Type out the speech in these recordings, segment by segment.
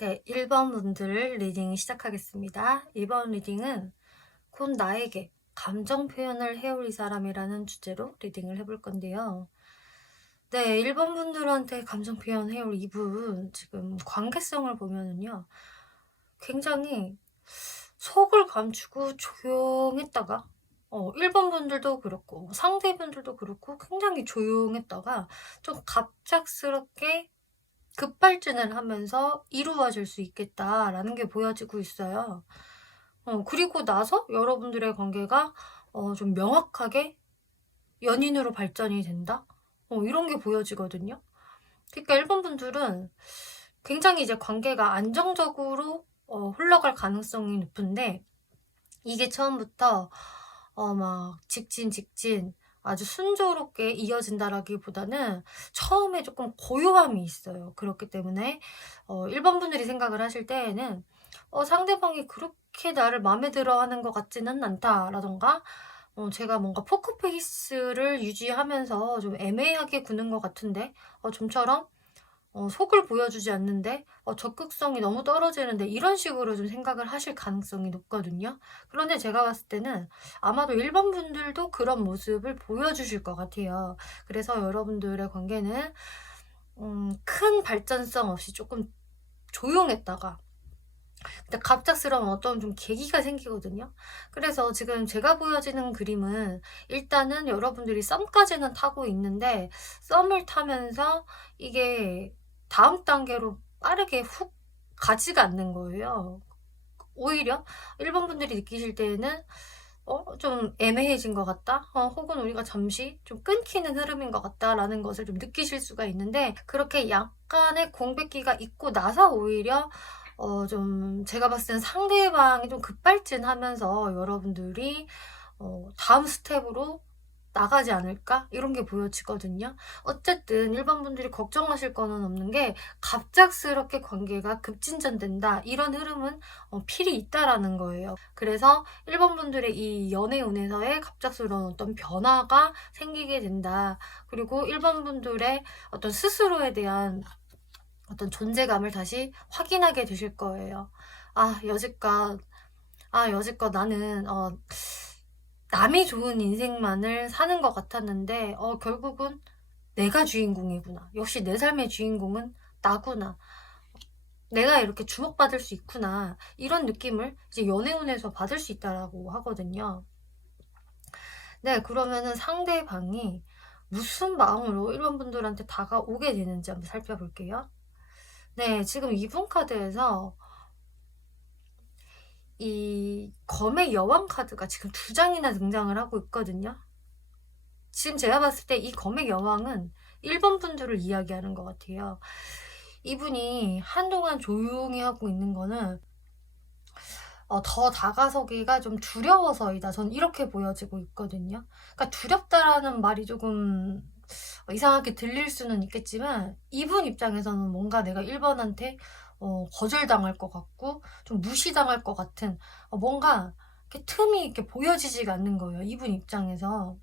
네, 1번 분들 리딩 시작하겠습니다. 이번 리딩은 곧 나에게 감정 표현을 해올 이 사람이라는 주제로 리딩을 해볼 건데요. 네, 1번 분들한테 감정 표현 해올 이분 지금 관계성을 보면은요. 굉장히 속을 감추고 조용했다가 1번 분들도 그렇고 상대분들도 그렇고 굉장히 조용했다가 좀 갑작스럽게 급발진을 하면서 이루어질 수 있겠다라는 게 보여지고 있어요. 그리고 나서 여러분들의 관계가 좀 명확하게 연인으로 발전이 된다? 이런 게 보여지거든요. 그러니까 일본 분들은 굉장히 이제 관계가 안정적으로 흘러갈 가능성이 높은데, 이게 처음부터 막 직진 아주 순조롭게 이어진다라기보다는 처음에 조금 고요함이 있어요. 그렇기 때문에 1번 분들이 생각을 하실 때에는 '상대방이 그렇게 나를 마음에 들어하는 것 같지는 않다.'라든가, 제가 뭔가 포커페이스를 유지하면서 좀 애매하게 구는 것 같은데, 좀처럼 속을 보여주지 않는데 적극성이 너무 떨어지는데, 이런 식으로 좀 생각을 하실 가능성이 높거든요. 그런데 제가 봤을 때는 아마도 1번 분들도 그런 모습을 보여주실 것 같아요. 그래서 여러분들의 관계는 큰 발전성 없이 조금 조용했다가 근데 갑작스러운 어떤 좀 계기가 생기거든요. 그래서 지금 제가 보여지는 그림은, 일단은 여러분들이 썸까지는 타고 있는데 썸을 타면서 이게 다음 단계로 빠르게 훅 가지가 않는 거예요. 오히려 일본 분들이 느끼실 때에는 좀 애매해진 것 같다, 혹은 우리가 잠시 좀 끊기는 흐름인 것 같다라는 것을 좀 느끼실 수가 있는데, 그렇게 약간의 공백기가 있고 나서 오히려 좀 제가 봤을 때는 상대방이 좀 급발진하면서 여러분들이 다음 스텝으로 나가지 않을까, 이런 게 보여지거든요. 어쨌든 일반 분들이 걱정하실 거는 없는 게, 갑작스럽게 관계가 급진전된다, 이런 흐름은 필히 있다라는 거예요. 그래서 일반 분들의 이 연애 운에서의 갑작스러운 어떤 변화가 생기게 된다. 그리고 일반 분들의 어떤 스스로에 대한 어떤 존재감을 다시 확인하게 되실 거예요. '아 여지껏 여지껏 나는 남이 좋은 인생만을 사는 것 같았는데 결국은 내가 주인공이구나. 역시 내 삶의 주인공은 나구나. 내가 이렇게 주목받을 수 있구나.' 이런 느낌을 이제 연애운에서 받을 수 있다라고 하거든요. 네, 그러면은 상대방이 무슨 마음으로 이런 분들한테 다가오게 되는지 한번 살펴볼게요. 네, 지금 이분 카드에서 이 검의 여왕 카드가 지금 2장이나 등장을 하고 있거든요. 지금 제가 봤을 때 이 검의 여왕은 1번 분들을 이야기하는 것 같아요. 이분이 한동안 조용히 하고 있는 거는 더 다가서기가 좀 두려워서이다. 전 이렇게 보여지고 있거든요. 그러니까 두렵다라는 말이 조금 이상하게 들릴 수는 있겠지만, 이분 입장에서는 뭔가 내가 1 번한테 거절당할 것 같고 좀 무시당할 것 같은 뭔가 이렇게 틈이 이렇게 보여지지가 않는 거예요, 이분 입장에서.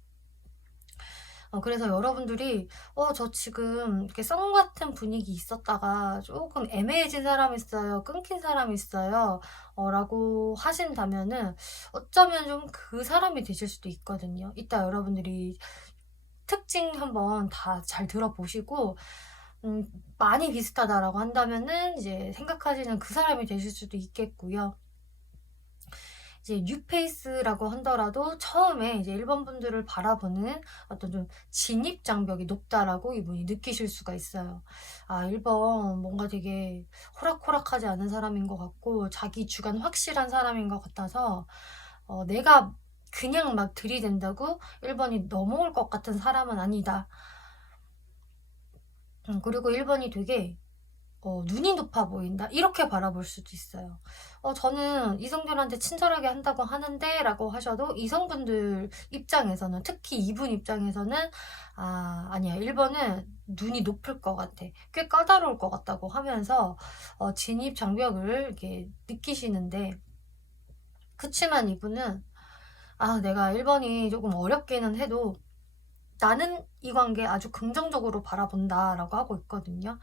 그래서 여러분들이 저 지금 이렇게 썸 같은 분위기 있었다가 조금 애매해진 사람이 있어요. 끊긴 사람이 있어요. 라고 하신다면은 어쩌면 좀 그 사람이 되실 수도 있거든요. 이따 여러분들이 특징 한번 다 잘 들어보시고 음 많이 비슷하다라고 한다면은 이제 생각하시는 그 사람이 되실 수도 있겠고요. 이제 뉴페이스라고 하더라도 처음에 이제 1번 분들을 바라보는 어떤 좀 진입 장벽이 높다라고 이분이 느끼실 수가 있어요. 1 번 뭔가 되게 호락호락하지 않은 사람인 것 같고 자기 주관 확실한 사람인 것 같아서 내가 그냥 막 들이댄다고 1 번이 넘어올 것 같은 사람은 아니다. 그리고 1 번이 되게 '눈이 높아 보인다.' 이렇게 바라볼 수도 있어요. 저는 이성들한테 친절하게 한다고 하는데."라고 하셔도, 이성분들 입장에서는, 특히 이분 입장에서는 아니야. 1 번은 눈이 높을 것 같아. 꽤 까다로울 것 같다."고 하면서 진입 장벽을 이렇게 느끼시는데, 그치만 이분은 내가 1 번이 조금 어렵기는 해도 나는 이 관계 아주 긍정적으로 바라본다라고 하고 있거든요.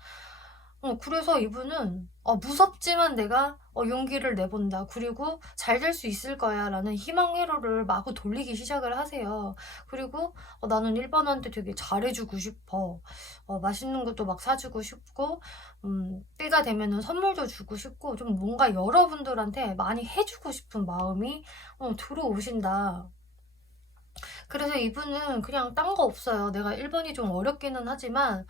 그래서 이분은 무섭지만 내가 용기를 내본다. 그리고 잘 될 수 있을 거야. 라는 희망 회로를 마구 돌리기 시작을 하세요. 그리고 나는 1번한테 되게 잘해주고 싶어. 맛있는 것도 막 사주고 싶고, 때가 되면은 선물도 주고 싶고, 좀 뭔가 여러분들한테 많이 해주고 싶은 마음이 들어오신다. 그래서 이분은 그냥 딴 거 없어요. 내가 1번이 좀 어렵기는 하지만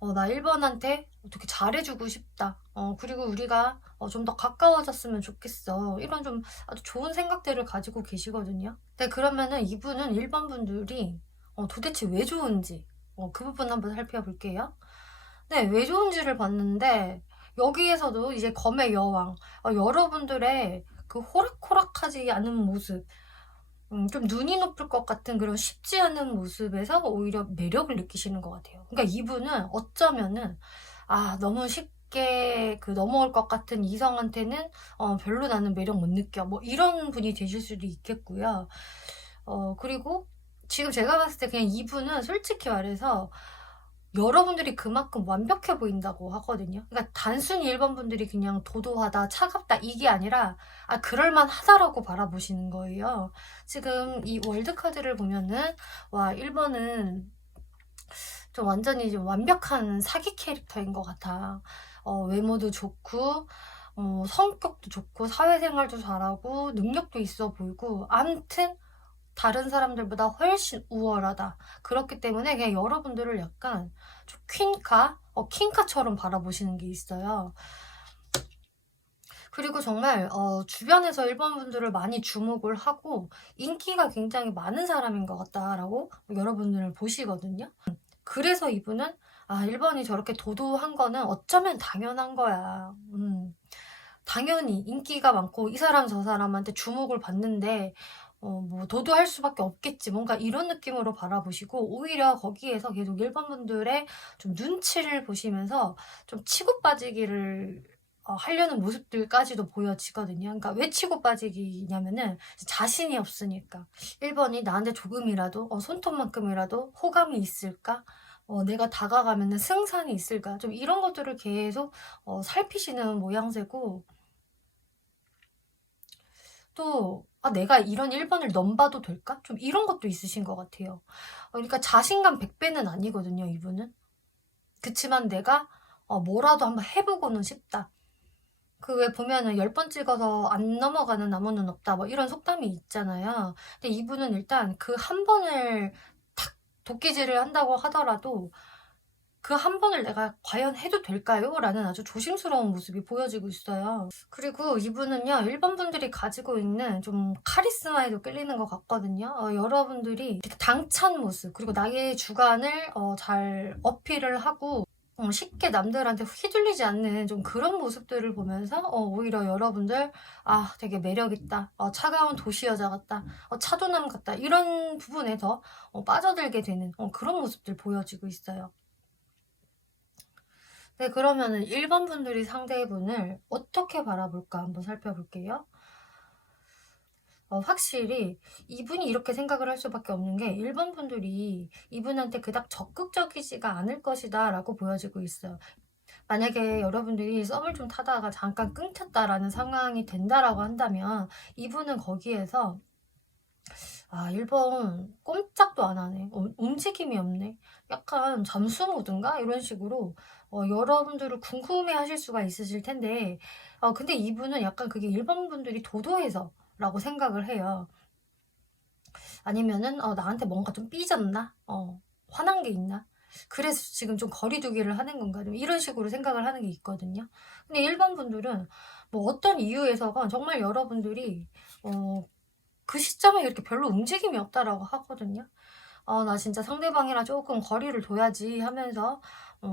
나 1번한테 어떻게 잘해주고 싶다. 그리고 우리가 좀 더 가까워졌으면 좋겠어. 이런 좀 아주 좋은 생각들을 가지고 계시거든요. 네, 그러면은 이분은 1번 분들이 도대체 왜 좋은지 그 부분 한번 살펴볼게요. 네, 왜 좋은지를 봤는데 여기에서도 이제 검의 여왕, 여러분들의 그 호락호락하지 않은 모습, 좀 눈이 높을 것 같은 그런 쉽지 않은 모습에서 오히려 매력을 느끼시는 것 같아요. 그러니까 이분은 어쩌면은 너무 쉽게 그 넘어올 것 같은 이성한테는 별로 나는 매력 못 느껴. 뭐 이런 분이 되실 수도 있겠고요. 그리고 지금 제가 봤을 때 그냥 이분은 솔직히 말해서 여러분들이 그만큼 완벽해 보인다고 하거든요. 그러니까 단순히 1번 분들이 그냥 도도하다, 차갑다 이게 아니라 그럴만 하다라고 바라보시는 거예요. 지금 이 월드카드를 보면은 1번은 좀 완전히 좀 완벽한 사기 캐릭터인 것 같아. 외모도 좋고 성격도 좋고 사회생활도 잘하고 능력도 있어 보이고 아무튼 다른 사람들보다 훨씬 우월하다. 그렇기 때문에 그냥 여러분들을 약간 좀 퀸카, 킹카처럼 바라보시는 게 있어요. 그리고 정말 주변에서 1번 분들을 많이 주목을 하고 인기가 굉장히 많은 사람인 것 같다라고 여러분들을 보시거든요. 그래서 이분은 1번이 저렇게 도도한 거는 어쩌면 당연한 거야. 당연히 인기가 많고 이 사람 저 사람한테 주목을 받는데 뭐 도도할 수밖에 없겠지. 뭔가 이런 느낌으로 바라보시고 오히려 거기에서 계속 1번 분들의 좀 눈치를 보시면서 좀 치고 빠지기를 하려는 모습들까지도 보여지거든요. 그러니까 왜 치고 빠지기냐면은 자신이 없으니까. 1번이 나한테 조금이라도 손톱만큼이라도 호감이 있을까? 내가 다가가면은 승산이 있을까? 좀 이런 것들을 계속 살피시는 모양새고 또 내가 이런 1번을 넘봐도 될까? 좀 이런 것도 있으신 것 같아요. 그러니까 자신감 100배는 아니거든요, 이분은. 그치만 내가 뭐라도 한번 해보고는 싶다. 그 왜 보면은 10번 찍어서 안 넘어가는 나무는 없다. 뭐 이런 속담이 있잖아요. 근데 이분은 일단 그 한 번을 탁 도끼질을 한다고 하더라도 그 한 번을 내가 과연 해도 될까요? 라는 아주 조심스러운 모습이 보여지고 있어요. 그리고 이분은요, 1번 분들이 가지고 있는 좀 카리스마에도 끌리는 것 같거든요. 여러분들이 되게 당찬 모습, 그리고 나의 주관을 잘 어필을 하고 쉽게 남들한테 휘둘리지 않는 좀 그런 모습들을 보면서 오히려 여러분들 되게 매력있다, 차가운 도시 여자 같다, 차도남 같다 이런 부분에 더 빠져들게 되는 그런 모습들 보여지고 있어요. 네, 그러면은 1번 분들이 상대분을 어떻게 바라볼까 한번 살펴볼게요. 확실히 이분이 이렇게 생각을 할 수밖에 없는 게 1번 분들이 이분한테 그닥 적극적이지가 않을 것이다 라고 보여지고 있어요. 만약에 여러분들이 썸을 좀 타다가 잠깐 끊겼다라는 상황이 된다라고 한다면 이분은 거기에서 1번 꼼짝도 안 하네. 움직임이 없네. 약간 잠수 모드인가? 이런 식으로 여러분들을 궁금해 하실 수가 있으실 텐데 근데 이분은 약간 그게 1번 분들이 도도해서 라고 생각을 해요. 아니면은 나한테 뭔가 좀 삐졌나? 화난 게 있나? 그래서 지금 좀 거리두기를 하는 건가? 좀 이런 식으로 생각을 하는 게 있거든요. 근데 1번 분들은 뭐 어떤 이유에서건 정말 여러분들이 그 시점에 이렇게 별로 움직임이 없다라고 하거든요. 나 진짜 상대방이랑 조금 거리를 둬야지 하면서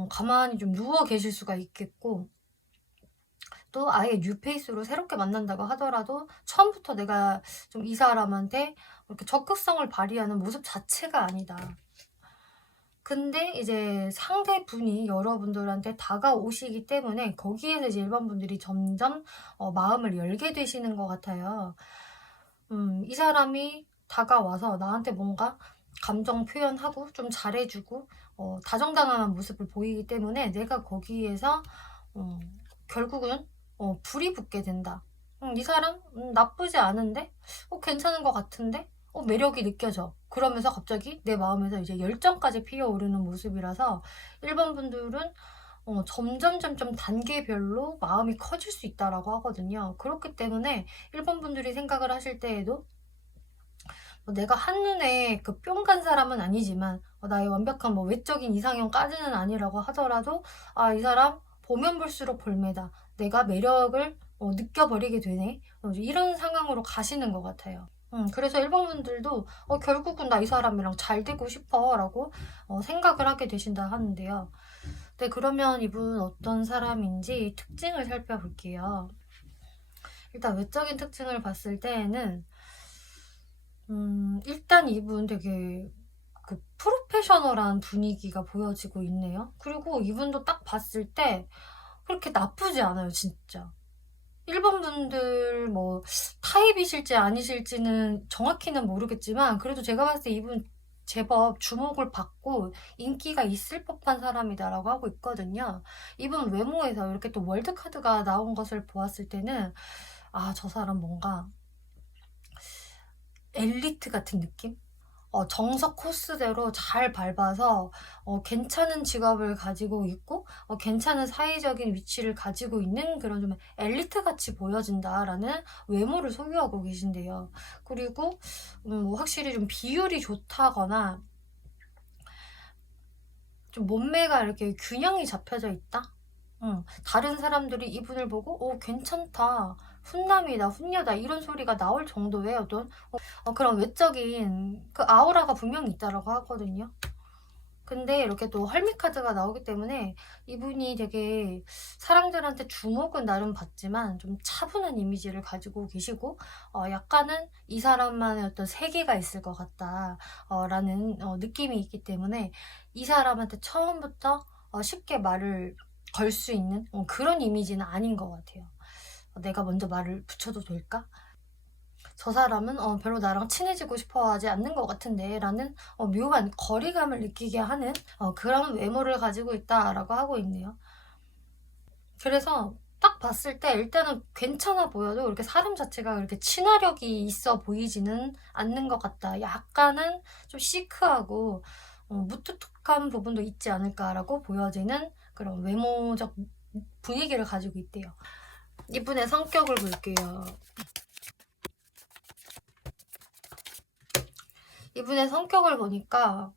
가만히 좀 누워 계실 수가 있겠고 또 아예 뉴페이스로 새롭게 만난다고 하더라도 처음부터 내가 좀 이 사람한테 이렇게 적극성을 발휘하는 모습 자체가 아니다. 근데 이제 상대분이 여러분들한테 다가오시기 때문에 거기에서 이제 일반 분들이 점점 마음을 열게 되시는 것 같아요. 이 사람이 다가와서 나한테 뭔가 감정 표현하고 좀 잘해주고 다정다감한 모습을 보이기 때문에 내가 거기에서 어, 결국은 불이 붙게 된다. 이 사람 나쁘지 않은데? 괜찮은 것 같은데? 매력이 느껴져. 그러면서 갑자기 내 마음에서 이제 열정까지 피어오르는 모습이라서 1번 분들은 점점 단계별로 마음이 커질 수 있다라고 하거든요. 그렇기 때문에 1번 분들이 생각을 하실 때에도 내가 한눈에 그 뿅 간 사람은 아니지만 나의 완벽한 뭐 외적인 이상형까지는 아니라고 하더라도 이 사람 보면 볼수록 볼매다. 내가 매력을 느껴버리게 되네. 이런 상황으로 가시는 것 같아요. 그래서 1번 분들도 결국은 나 이 사람이랑 잘 되고 싶어 라고 생각을 하게 되신다 하는데요. 네, 그러면 이분 어떤 사람인지 특징을 살펴볼게요. 일단 외적인 특징을 봤을 때에는 일단 이분 되게 그 프로페셔널한 분위기가 보여지고 있네요. 그리고 이분도 딱 봤을 때 그렇게 나쁘지 않아요, 진짜. 1번 분들 뭐 타입이실지 아니실지는 정확히는 모르겠지만 그래도 제가 봤을 때 이분 제법 주목을 받고 인기가 있을 법한 사람이다라고 하고 있거든요. 이분 외모에서 이렇게 또 월드카드가 나온 것을 보았을 때는 저 사람 뭔가 엘리트 같은 느낌? 정석 코스대로 잘 밟아서 괜찮은 직업을 가지고 있고 괜찮은 사회적인 위치를 가지고 있는 그런 좀 엘리트 같이 보여진다라는 외모를 소유하고 계신데요. 그리고 뭐 확실히 좀 비율이 좋다거나 좀 몸매가 이렇게 균형이 잡혀져 있다? 다른 사람들이 이분을 보고 괜찮다, 훈남이다, 훈녀다 이런 소리가 나올 정도의 어떤 그런 외적인 그 아우라가 분명히 있다라고 하거든요. 근데 이렇게 또 헐미카드가 나오기 때문에 이분이 되게 사람들한테 주목은 나름 받지만 좀 차분한 이미지를 가지고 계시고 약간은 이 사람만의 어떤 세계가 있을 것 같다 라는 느낌이 있기 때문에 이 사람한테 처음부터 쉽게 말을 걸 수 있는 그런 이미지는 아닌 것 같아요. 내가 먼저 말을 붙여도 될까? 저 사람은 별로 나랑 친해지고 싶어 하지 않는 것 같은데 라는 묘한 거리감을 느끼게 하는 그런 외모를 가지고 있다라고 하고 있네요. 그래서 딱 봤을 때 일단은 괜찮아 보여도 이렇게 사람 자체가 그렇게 친화력이 있어 보이지는 않는 것 같다. 약간은 좀 시크하고 무뚝뚝한 부분도 있지 않을까라고 보여지는 그런 외모적 분위기를 가지고 있대요. 이분의 성격을 볼게요. 이분의 성격을 보니까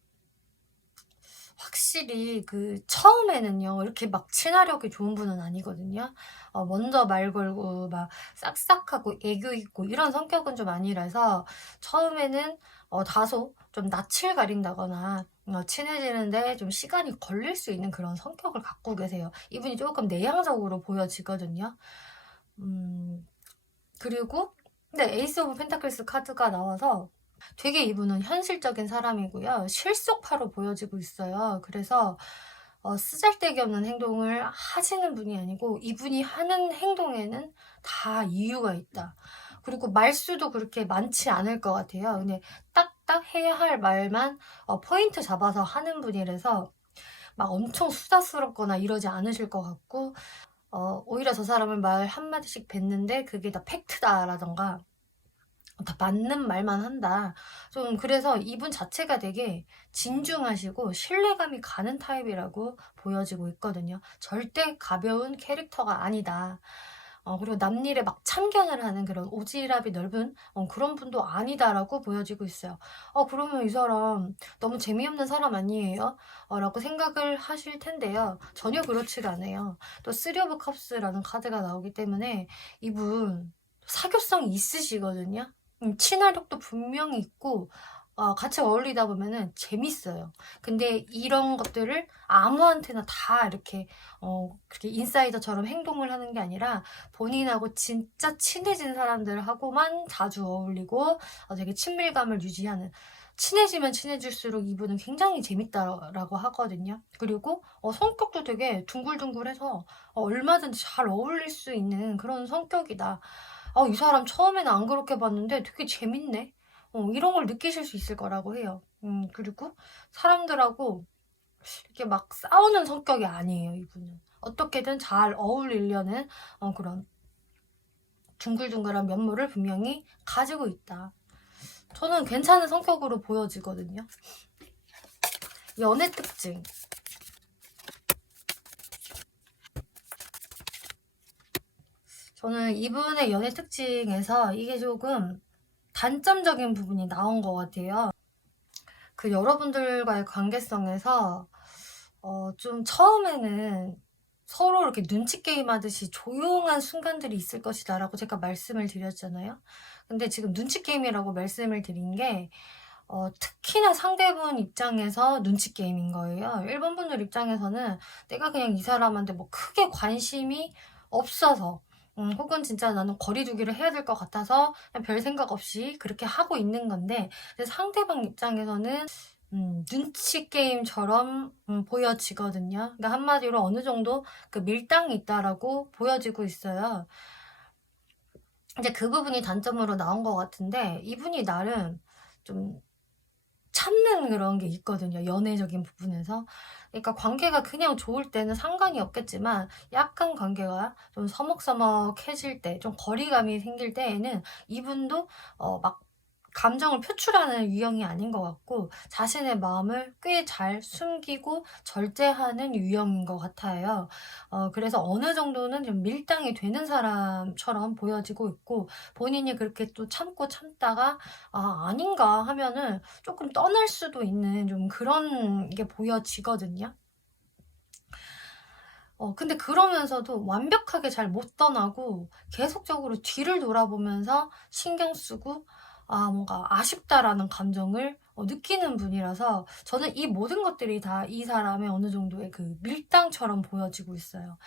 확실히 그 처음에는요 이렇게 막 친화력이 좋은 분은 아니거든요. 먼저 말 걸고 막 싹싹하고 애교 있고 이런 성격은 좀 아니라서 처음에는 다소 좀 낯을 가린다거나 친해지는데 좀 시간이 걸릴 수 있는 그런 성격을 갖고 계세요. 이분이 조금 내향적으로 보여지거든요. 그리고 근데 에이스 오브 펜타클스 카드가 나와서 되게 이분은 현실적인 사람이고요. 실속파로 보여지고 있어요. 그래서 쓰잘데기 없는 행동을 하시는 분이 아니고 이분이 하는 행동에는 다 이유가 있다. 그리고 말수도 그렇게 많지 않을 것 같아요. 근데 딱딱 해야 할 말만 포인트 잡아서 하는 분이라서 막 엄청 수다스럽거나 이러지 않으실 것 같고 오히려 저 사람을 말 한마디씩 뱉는데 그게 다 팩트다라던가 다 맞는 말만 한다. 좀 그래서 이분 자체가 되게 진중하시고 신뢰감이 가는 타입이라고 보여지고 있거든요. 절대 가벼운 캐릭터가 아니다. 그리고 남일에 막 참견을 하는 그런 오지랖이 넓은 그런 분도 아니다라고 보여지고 있어요. 그러면 이 사람 너무 재미없는 사람 아니에요? 라고 생각을 하실 텐데요. 전혀 그렇지가 않아요. 또 쓰리 오브 컵스라는 카드가 나오기 때문에 이분 사교성이 있으시거든요. 친화력도 분명히 있고 같이 어울리다 보면은 재밌어요. 근데 이런 것들을 아무한테나 다 이렇게 그렇게 인사이더처럼 행동을 하는 게 아니라 본인하고 진짜 친해진 사람들하고만 자주 어울리고 되게 친밀감을 유지하는, 친해지면 친해질수록 이분은 굉장히 재밌다라고 하거든요. 그리고 성격도 되게 둥글둥글해서 얼마든지 잘 어울릴 수 있는 그런 성격이다. 이 사람 처음에는 안 그렇게 봤는데 되게 재밌네. 이런 걸 느끼실 수 있을 거라고 해요. 그리고 사람들하고 이렇게 막 싸우는 성격이 아니에요, 이분은. 어떻게든 잘 어울리려는 그런 둥글둥글한 면모를 분명히 가지고 있다. 저는 괜찮은 성격으로 보여지거든요. 연애 특징. 저는 이분의 연애 특징에서 이게 조금 단점적인 부분이 나온 것 같아요. 그 여러분들과의 관계성에서 좀 처음에는 서로 이렇게 눈치 게임 하듯이 조용한 순간들이 있을 것이다 라고 제가 말씀을 드렸잖아요. 근데 지금 눈치 게임이라고 말씀을 드린 게 특히나 상대분 입장에서 눈치 게임인 거예요. 1번 분들 입장에서는 내가 그냥 이 사람한테 뭐 크게 관심이 없어서 혹은 진짜 나는 거리 두기를 해야 될 것 같아서 그냥 별 생각 없이 그렇게 하고 있는 건데, 근데 상대방 입장에서는 눈치 게임처럼 보여지거든요. 그러니까 한마디로 어느 정도 그 밀당이 있다라고 보여지고 있어요. 이제 그 부분이 단점으로 나온 것 같은데, 이분이 나름 좀 참는 그런 게 있거든요, 연애적인 부분에서. 그러니까 관계가 그냥 좋을 때는 상관이 없겠지만 약간 관계가 좀 서먹서먹해질 때, 좀 거리감이 생길 때에는 이분도 막 감정을 표출하는 유형이 아닌 것 같고 자신의 마음을 꽤 잘 숨기고 절제하는 유형인 것 같아요. 그래서 어느 정도는 좀 밀당이 되는 사람처럼 보여지고 있고, 본인이 그렇게 또 참고 참다가 아닌가 하면은 조금 떠날 수도 있는 좀 그런 게 보여지거든요. 근데 그러면서도 완벽하게 잘 못 떠나고 계속적으로 뒤를 돌아보면서 신경 쓰고 뭔가 아쉽다라는 감정을 느끼는 분이라서 저는 이 모든 것들이 다 이 사람의 어느 정도의 그 밀당처럼 보여지고 있어요.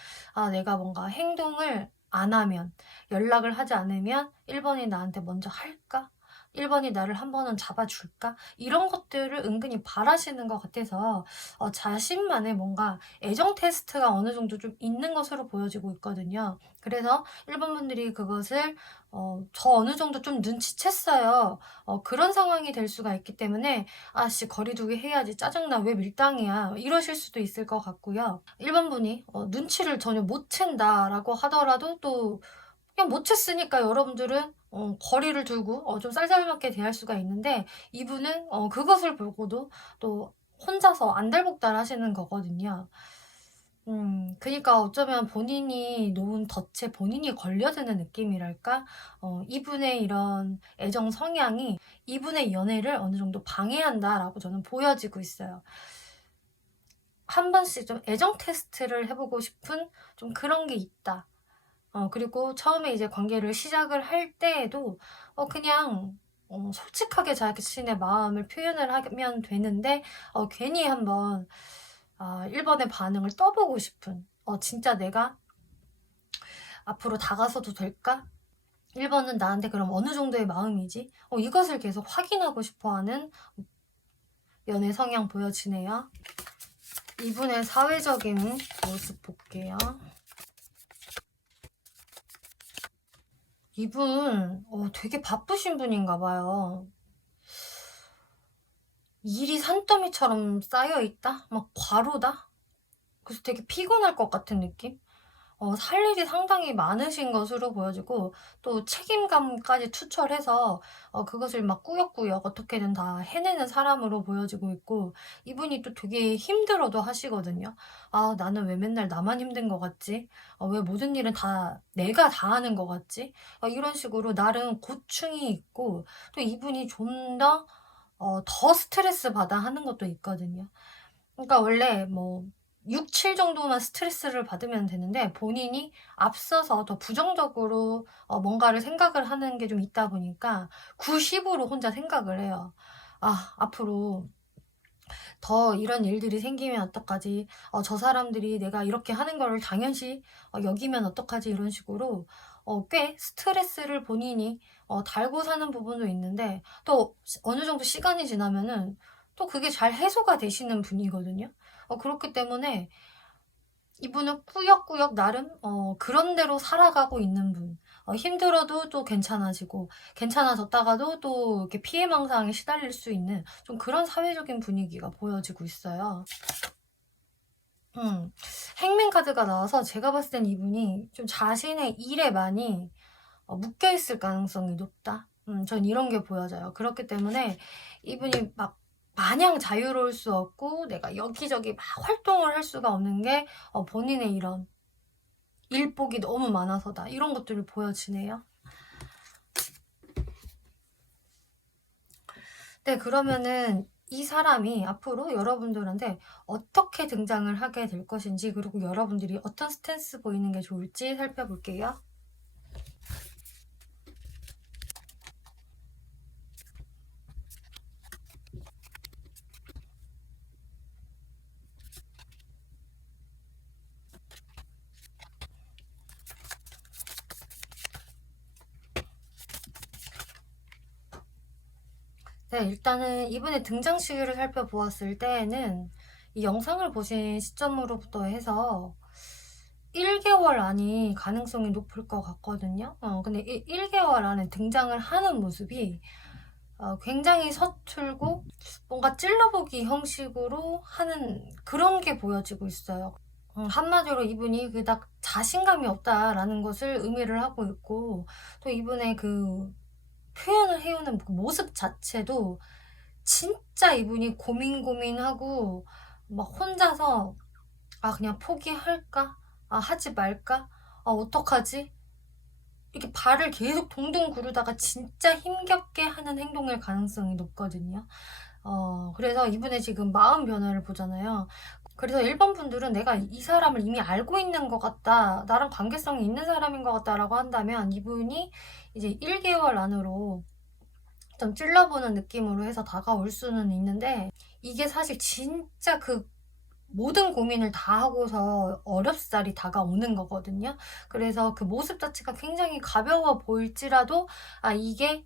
내가 뭔가 행동을 안 하면, 연락을 하지 않으면 1번이 나한테 먼저 할까? 1번이 나를 한 번은 잡아줄까? 이런 것들을 은근히 바라시는 것 같아서 자신만의 뭔가 애정 테스트가 어느 정도 좀 있는 것으로 보여지고 있거든요. 그래서 1번 분들이 그것을 저 어느 정도 좀 눈치챘어요. 그런 상황이 될 수가 있기 때문에 아씨 거리두기 해야지, 짜증나, 왜 밀당이야, 이러실 수도 있을 것 같고요. 1번 분이 눈치를 전혀 못 챈다라고 하더라도 또 그냥 못 챘으니까 여러분들은 거리를 두고 좀 쌀쌀맞게 대할 수가 있는데, 이분은 그것을 보고도 또 혼자서 안달복달 하시는 거거든요. 그니까 어쩌면 본인이 놓은 덫에 본인이 걸려드는 느낌이랄까? 이분의 이런 애정 성향이 이분의 연애를 어느 정도 방해한다라고 저는 보여지고 있어요. 한 번씩 좀 애정 테스트를 해보고 싶은 좀 그런 게 있다. 그리고 처음에 이제 관계를 시작을 할 때에도 그냥 솔직하게 자신의 마음을 표현을 하면 되는데 괜히 한번 1번의 반응을 떠보고 싶은, 진짜 내가 앞으로 다가서도 될까? 1번은 나한테 그럼 어느 정도의 마음이지? 이것을 계속 확인하고 싶어하는 연애 성향 보여지네요. 이분의 사회적인 모습 볼게요. 이분 되게 바쁘신 분인가 봐요. 일이 산더미처럼 쌓여있다? 막 과로다? 그래서 되게 피곤할 것 같은 느낌? 살 일이 상당히 많으신 것으로 보여지고, 또 책임감까지 투철해서 그것을 막 꾸역꾸역 어떻게든 다 해내는 사람으로 보여지고 있고, 이분이 또 되게 힘들어도 하시거든요. 나는 왜 맨날 나만 힘든 것 같지? 왜 모든 일은 다 내가 다 하는 것 같지? 이런 식으로 나름 고충이 있고, 또 이분이 좀 더 스트레스 받아 하는 것도 있거든요. 그러니까 원래 뭐 6, 7 정도만 스트레스를 받으면 되는데, 본인이 앞서서 더 부정적으로 뭔가를 생각을 하는 게 좀 있다 보니까 9, 10으로 혼자 생각을 해요. 앞으로 더 이런 일들이 생기면 어떡하지? 저 사람들이 내가 이렇게 하는 거를 당연시 여기면 어떡하지? 이런 식으로 꽤 스트레스를 본인이 달고 사는 부분도 있는데, 또 어느 정도 시간이 지나면은 또 그게 잘 해소가 되시는 분이거든요. 그렇기 때문에 이분은 꾸역꾸역 나름 그런 대로 살아가고 있는 분. 힘들어도 또 괜찮아지고, 괜찮아졌다가도 또 이렇게 피해망상에 시달릴 수 있는 좀 그런 사회적인 분위기가 보여지고 있어요. 행맨 카드가 나와서 제가 봤을 땐 이분이 좀 자신의 일에 많이 묶여 있을 가능성이 높다. 전 이런 게 보여져요. 그렇기 때문에 이분이 막 마냥 자유로울 수 없고 내가 여기저기 막 활동을 할 수가 없는 게 본인의 이런 일복이 너무 많아서다. 이런 것들을 보여지네요. 네, 그러면은 이 사람이 앞으로 여러분들한테 어떻게 등장을 하게 될 것인지, 그리고 여러분들이 어떤 스탠스 보이는 게 좋을지 살펴볼게요. 네, 일단은 이분의 등장 시기를 살펴보았을 때에는 이 영상을 보신 시점으로부터 해서 1개월 안이 가능성이 높을 것 같거든요. 근데 1개월 안에 등장을 하는 모습이 굉장히 서툴고 뭔가 찔러보기 형식으로 하는 그런 게 보여지고 있어요. 한마디로 이분이 그닥 자신감이 없다라는 것을 의미를 하고 있고, 또 이분의 그 표현을 해오는 그 모습 자체도 진짜 이분이 고민하고 막 혼자서 그냥 포기할까? 하지 말까? 어떡하지? 이렇게 발을 계속 동동 구르다가 진짜 힘겹게 하는 행동일 가능성이 높거든요. 그래서 이분의 지금 마음 변화를 보잖아요. 그래서 일반 분들은 내가 이 사람을 이미 알고 있는 것 같다, 나랑 관계성이 있는 사람인 것 같다라고 한다면 이분이 이제 1개월 안으로 좀 찔러보는 느낌으로 해서 다가올 수는 있는데, 이게 사실 진짜 그 모든 고민을 다 하고서 어렵사리 다가오는 거거든요. 그래서 그 모습 자체가 굉장히 가벼워 보일지라도 이게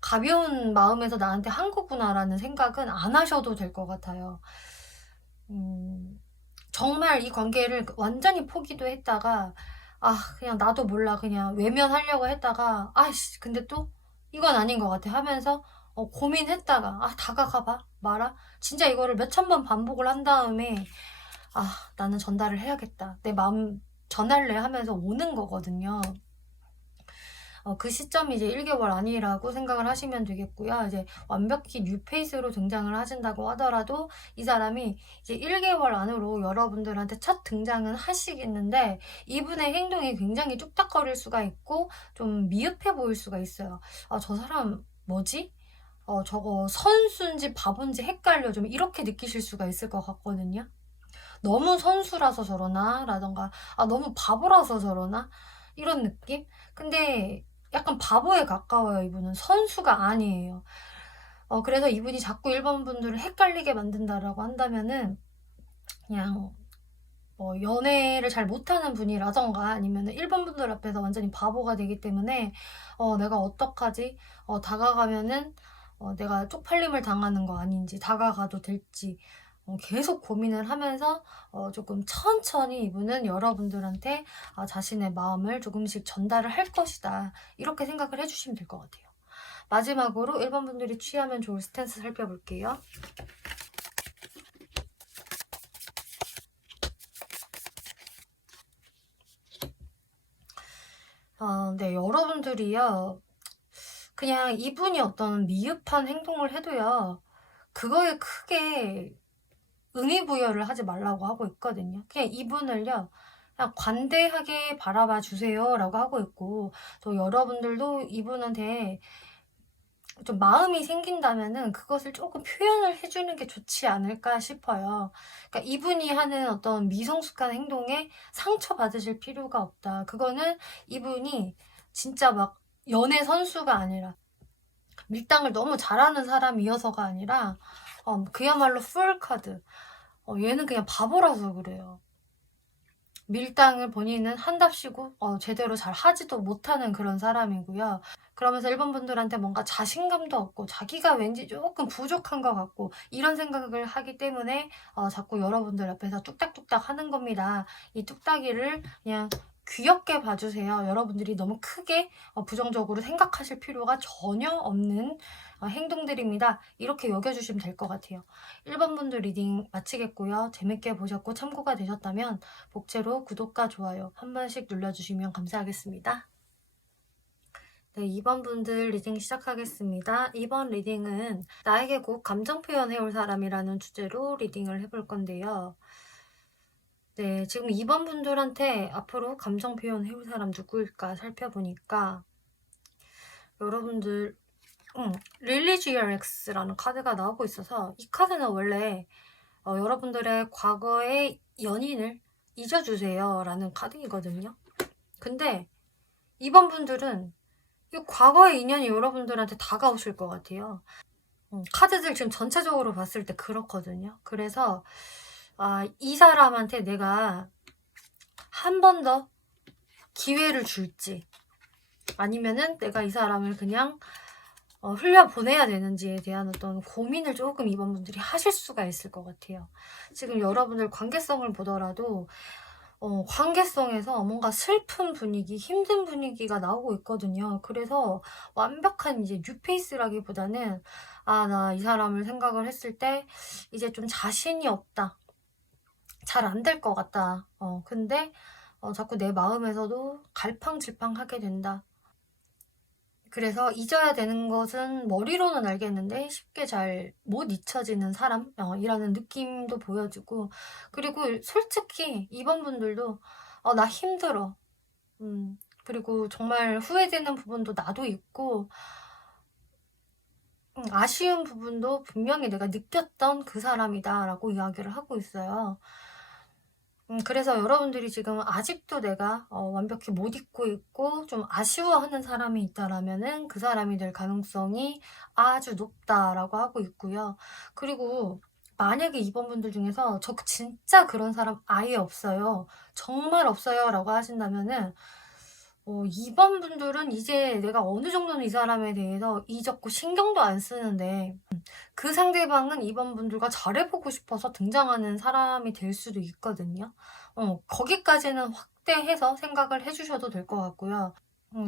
가벼운 마음에서 나한테 한 거구나라는 생각은 안 하셔도 될 것 같아요. 정말 이 관계를 완전히 포기도 했다가 그냥 나도 몰라 그냥 외면하려고 했다가 아이씨 근데 또 이건 아닌 것 같아 하면서 고민했다가 다가가봐 마라 진짜 이거를 몇천 번 반복을 한 다음에 나는 전달을 해야겠다 내 마음 전할래 하면서 오는 거거든요. 그 시점이 이제 1개월 안이라고 생각을 하시면 되겠고요. 이제 완벽히 뉴페이스로 등장을 하신다고 하더라도 이 사람이 이제 1개월 안으로 여러분들한테 첫 등장은 하시겠는데, 이분의 행동이 굉장히 뚝딱거릴 수가 있고 좀 미흡해 보일 수가 있어요. 저 사람 뭐지? 저거 선수인지 바본지 헷갈려, 좀 이렇게 느끼실 수가 있을 것 같거든요. 너무 선수라서 저러나? 라던가 너무 바보라서 저러나? 이런 느낌? 근데 약간 바보에 가까워요. 이분은 선수가 아니에요. 그래서 이분이 자꾸 일반 분들을 헷갈리게 만든다라고 한다면은 그냥 연애를 잘 못하는 분이라던가 아니면 일반 분들 앞에서 완전히 바보가 되기 때문에 내가 어떡하지? 다가가면은 내가 쪽팔림을 당하는 거 아닌지, 다가가도 될지 계속 고민을 하면서 조금 천천히 이분은 여러분들한테 자신의 마음을 조금씩 전달을 할 것이다, 이렇게 생각을 해주시면 될 것 같아요. 마지막으로 일반 분들이 취하면 좋을 스탠스 살펴볼게요. 네, 여러분들이요 그냥 이분이 어떤 미흡한 행동을 해도요 그거에 크게 의미부여를 하지 말라고 하고 있거든요. 그냥 이분을요 그냥 관대하게 바라봐 주세요 라고 하고 있고, 또 여러분들도 이분한테 좀 마음이 생긴다면은 그것을 조금 표현을 해주는 게 좋지 않을까 싶어요. 그러니까 이분이 하는 어떤 미성숙한 행동에 상처받으실 필요가 없다. 그거는 이분이 진짜 막 연애 선수가 아니라 밀당을 너무 잘하는 사람이어서가 아니라 그야말로 풀카드. 얘는 그냥 바보라서 그래요. 밀당을 본인은 한답시고 제대로 잘 하지도 못하는 그런 사람이고요. 그러면서 일본 분들한테 뭔가 자신감도 없고 자기가 왠지 조금 부족한 것 같고 이런 생각을 하기 때문에 자꾸 여러분들 앞에서 뚝딱뚝딱 하는 겁니다. 이 뚝딱이를 그냥 귀엽게 봐주세요. 여러분들이 너무 크게 부정적으로 생각하실 필요가 전혀 없는 행동들입니다. 이렇게 여겨주시면 될 것 같아요. 1번 분들 리딩 마치겠고요. 재밌게 보셨고 참고가 되셨다면 복채로 구독과 좋아요 한 번씩 눌러주시면 감사하겠습니다. 네, 2번 분들 리딩 시작하겠습니다. 이번 리딩은 나에게 곧 감정 표현해올 사람이라는 주제로 리딩을 해볼 건데요. 네, 지금 2번 분들한테 앞으로 감정 표현해올 사람 누구일까 살펴보니까 여러분들 릴리 GRX라는 카드가 나오고 있어서 이 카드는 원래 여러분들의 과거의 연인을 잊어주세요 라는 카드이거든요. 근데 2번 분들은 이 과거의 인연이 여러분들한테 다가오실 것 같아요. 카드들 지금 전체적으로 봤을 때 그렇거든요. 그래서 이 사람한테 내가 한 번 더 기회를 줄지 아니면은 내가 이 사람을 그냥 흘려보내야 되는지에 대한 어떤 고민을 조금 이번 분들이 하실 수가 있을 것 같아요. 지금 여러분들 관계성을 보더라도 관계성에서 뭔가 슬픈 분위기, 힘든 분위기가 나오고 있거든요. 그래서 완벽한 이제 뉴페이스라기보다는 나 이 사람을 생각을 했을 때 이제 좀 자신이 없다. 잘 안 될 것 같다. 근데 자꾸 내 마음에서도 갈팡질팡하게 된다. 그래서 잊어야 되는 것은 머리로는 알겠는데 쉽게 잘 못 잊혀지는 사람이라는 느낌도 보여지고, 그리고 솔직히 이번 분들도 나 힘들어. 그리고 정말 후회되는 부분도 나도 있고 아쉬운 부분도 분명히 내가 느꼈던 그 사람이다 라고 이야기를 하고 있어요. 그래서 여러분들이 지금 아직도 내가 완벽히 못 잊고 있고 좀 아쉬워하는 사람이 있다라면은 그 사람이 될 가능성이 아주 높다라고 하고 있고요. 그리고 만약에 이번 분들 중에서 저 진짜 그런 사람 아예 없어요. 정말 없어요 라고 하신다면은 이번 분들은 이제 내가 어느 정도는 이 사람에 대해서 잊었고 신경도 안 쓰는데 그 상대방은 이번 분들과 잘해보고 싶어서 등장하는 사람이 될 수도 있거든요. 거기까지는 확대해서 생각을 해주셔도 될 것 같고요.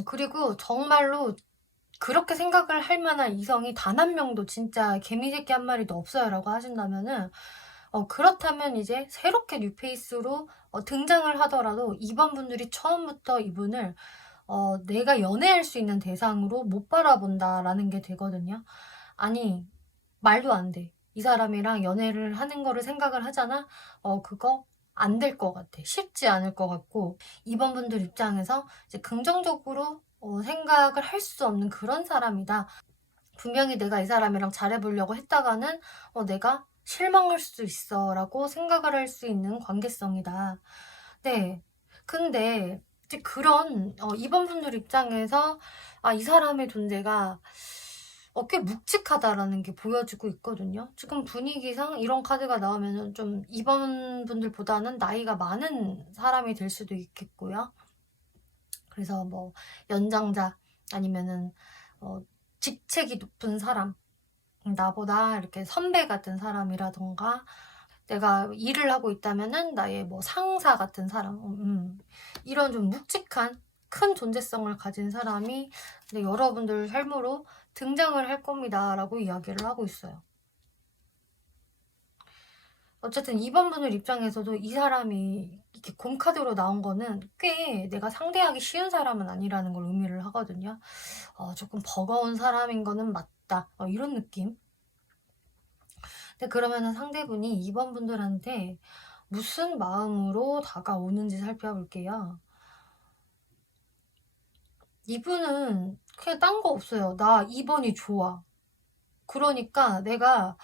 그리고 정말로 그렇게 생각을 할 만한 이성이 단 한 명도 진짜 개미새끼 한 마리도 없어요 라고 하신다면은 그렇다면 이제 새롭게 뉴페이스로 등장을 하더라도 이번 분들이 처음부터 이분을 내가 연애할 수 있는 대상으로 못 바라본다라는 게 되거든요. 아니 말도 안 돼. 이 사람이랑 연애를 하는 거를 생각을 하잖아? 그거 안 될 것 같아. 쉽지 않을 것 같고, 이번 분들 입장에서 이제 긍정적으로 생각을 할 수 없는 그런 사람이다. 분명히 내가 이 사람이랑 잘해보려고 했다가는 내가 실망할 수 있어 라고 생각을 할 수 있는 관계성이다. 네. 근데 이제 그런 이번 분들 입장에서 이 사람의 존재가 꽤 묵직하다라는 게 보여지고 있거든요. 지금 분위기상 이런 카드가 나오면은 좀 이번 분들보다는 나이가 많은 사람이 될 수도 있겠고요. 그래서 뭐 연장자 아니면은 직책이 높은 사람, 나보다 이렇게 선배 같은 사람이라던가 내가 일을 하고 있다면은 나의 뭐 상사 같은 사람, 이런 좀 묵직한 큰 존재성을 가진 사람이 여러분들 삶으로 등장을 할 겁니다 라고 이야기를 하고 있어요. 어쨌든 이번 분들 입장에서도 이 사람이 이렇게 곰카드로 나온 거는 꽤 내가 상대하기 쉬운 사람은 아니라는 걸 의미를 하거든요. 조금 버거운 사람인 거는 맞다, 이런 느낌. 근데 그러면은 상대분이 이번 분들한테 무슨 마음으로 다가오는지 살펴볼게요. 이분은 그냥 딴 거 없어요. 나 2번이 좋아. 그러니까 내가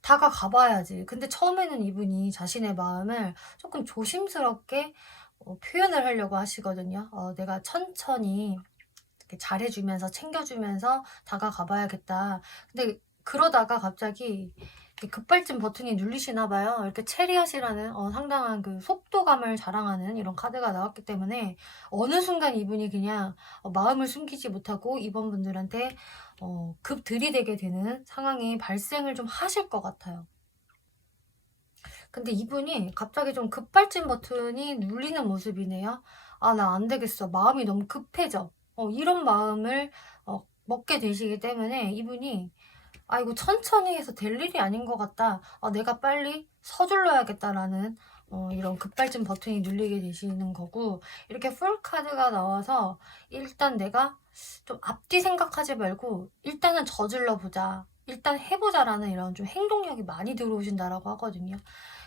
다가가 봐야지. 근데 처음에는 이분이 자신의 마음을 조금 조심스럽게 표현을 하려고 하시거든요. 내가 천천히 이렇게 잘해주면서 챙겨주면서 다가가 봐야겠다. 근데 그러다가 갑자기 급발진 버튼이 눌리시나 봐요. 이렇게 체리엇이라는 상당한 그 속도감을 자랑하는 이런 카드가 나왔기 때문에 어느 순간 이분이 그냥 마음을 숨기지 못하고 이번 분들한테 급 들이대게 되는 상황이 발생을 좀 하실 것 같아요. 근데 이분이 갑자기 좀 급발진 버튼이 눌리는 모습이네요. 아, 나 안 되겠어. 마음이 너무 급해져. 이런 마음을 먹게 되시기 때문에 이분이 아, 이거 천천히 해서 될 일이 아닌 것 같다. 아, 내가 빨리 서둘러야겠다라는 이런 급발진 버튼이 눌리게 되시는 거고, 이렇게 풀 카드가 나와서 일단 내가 좀 앞뒤 생각하지 말고 일단은 저질러 보자. 일단 해보자라는 이런 좀 행동력이 많이 들어오신다라고 하거든요.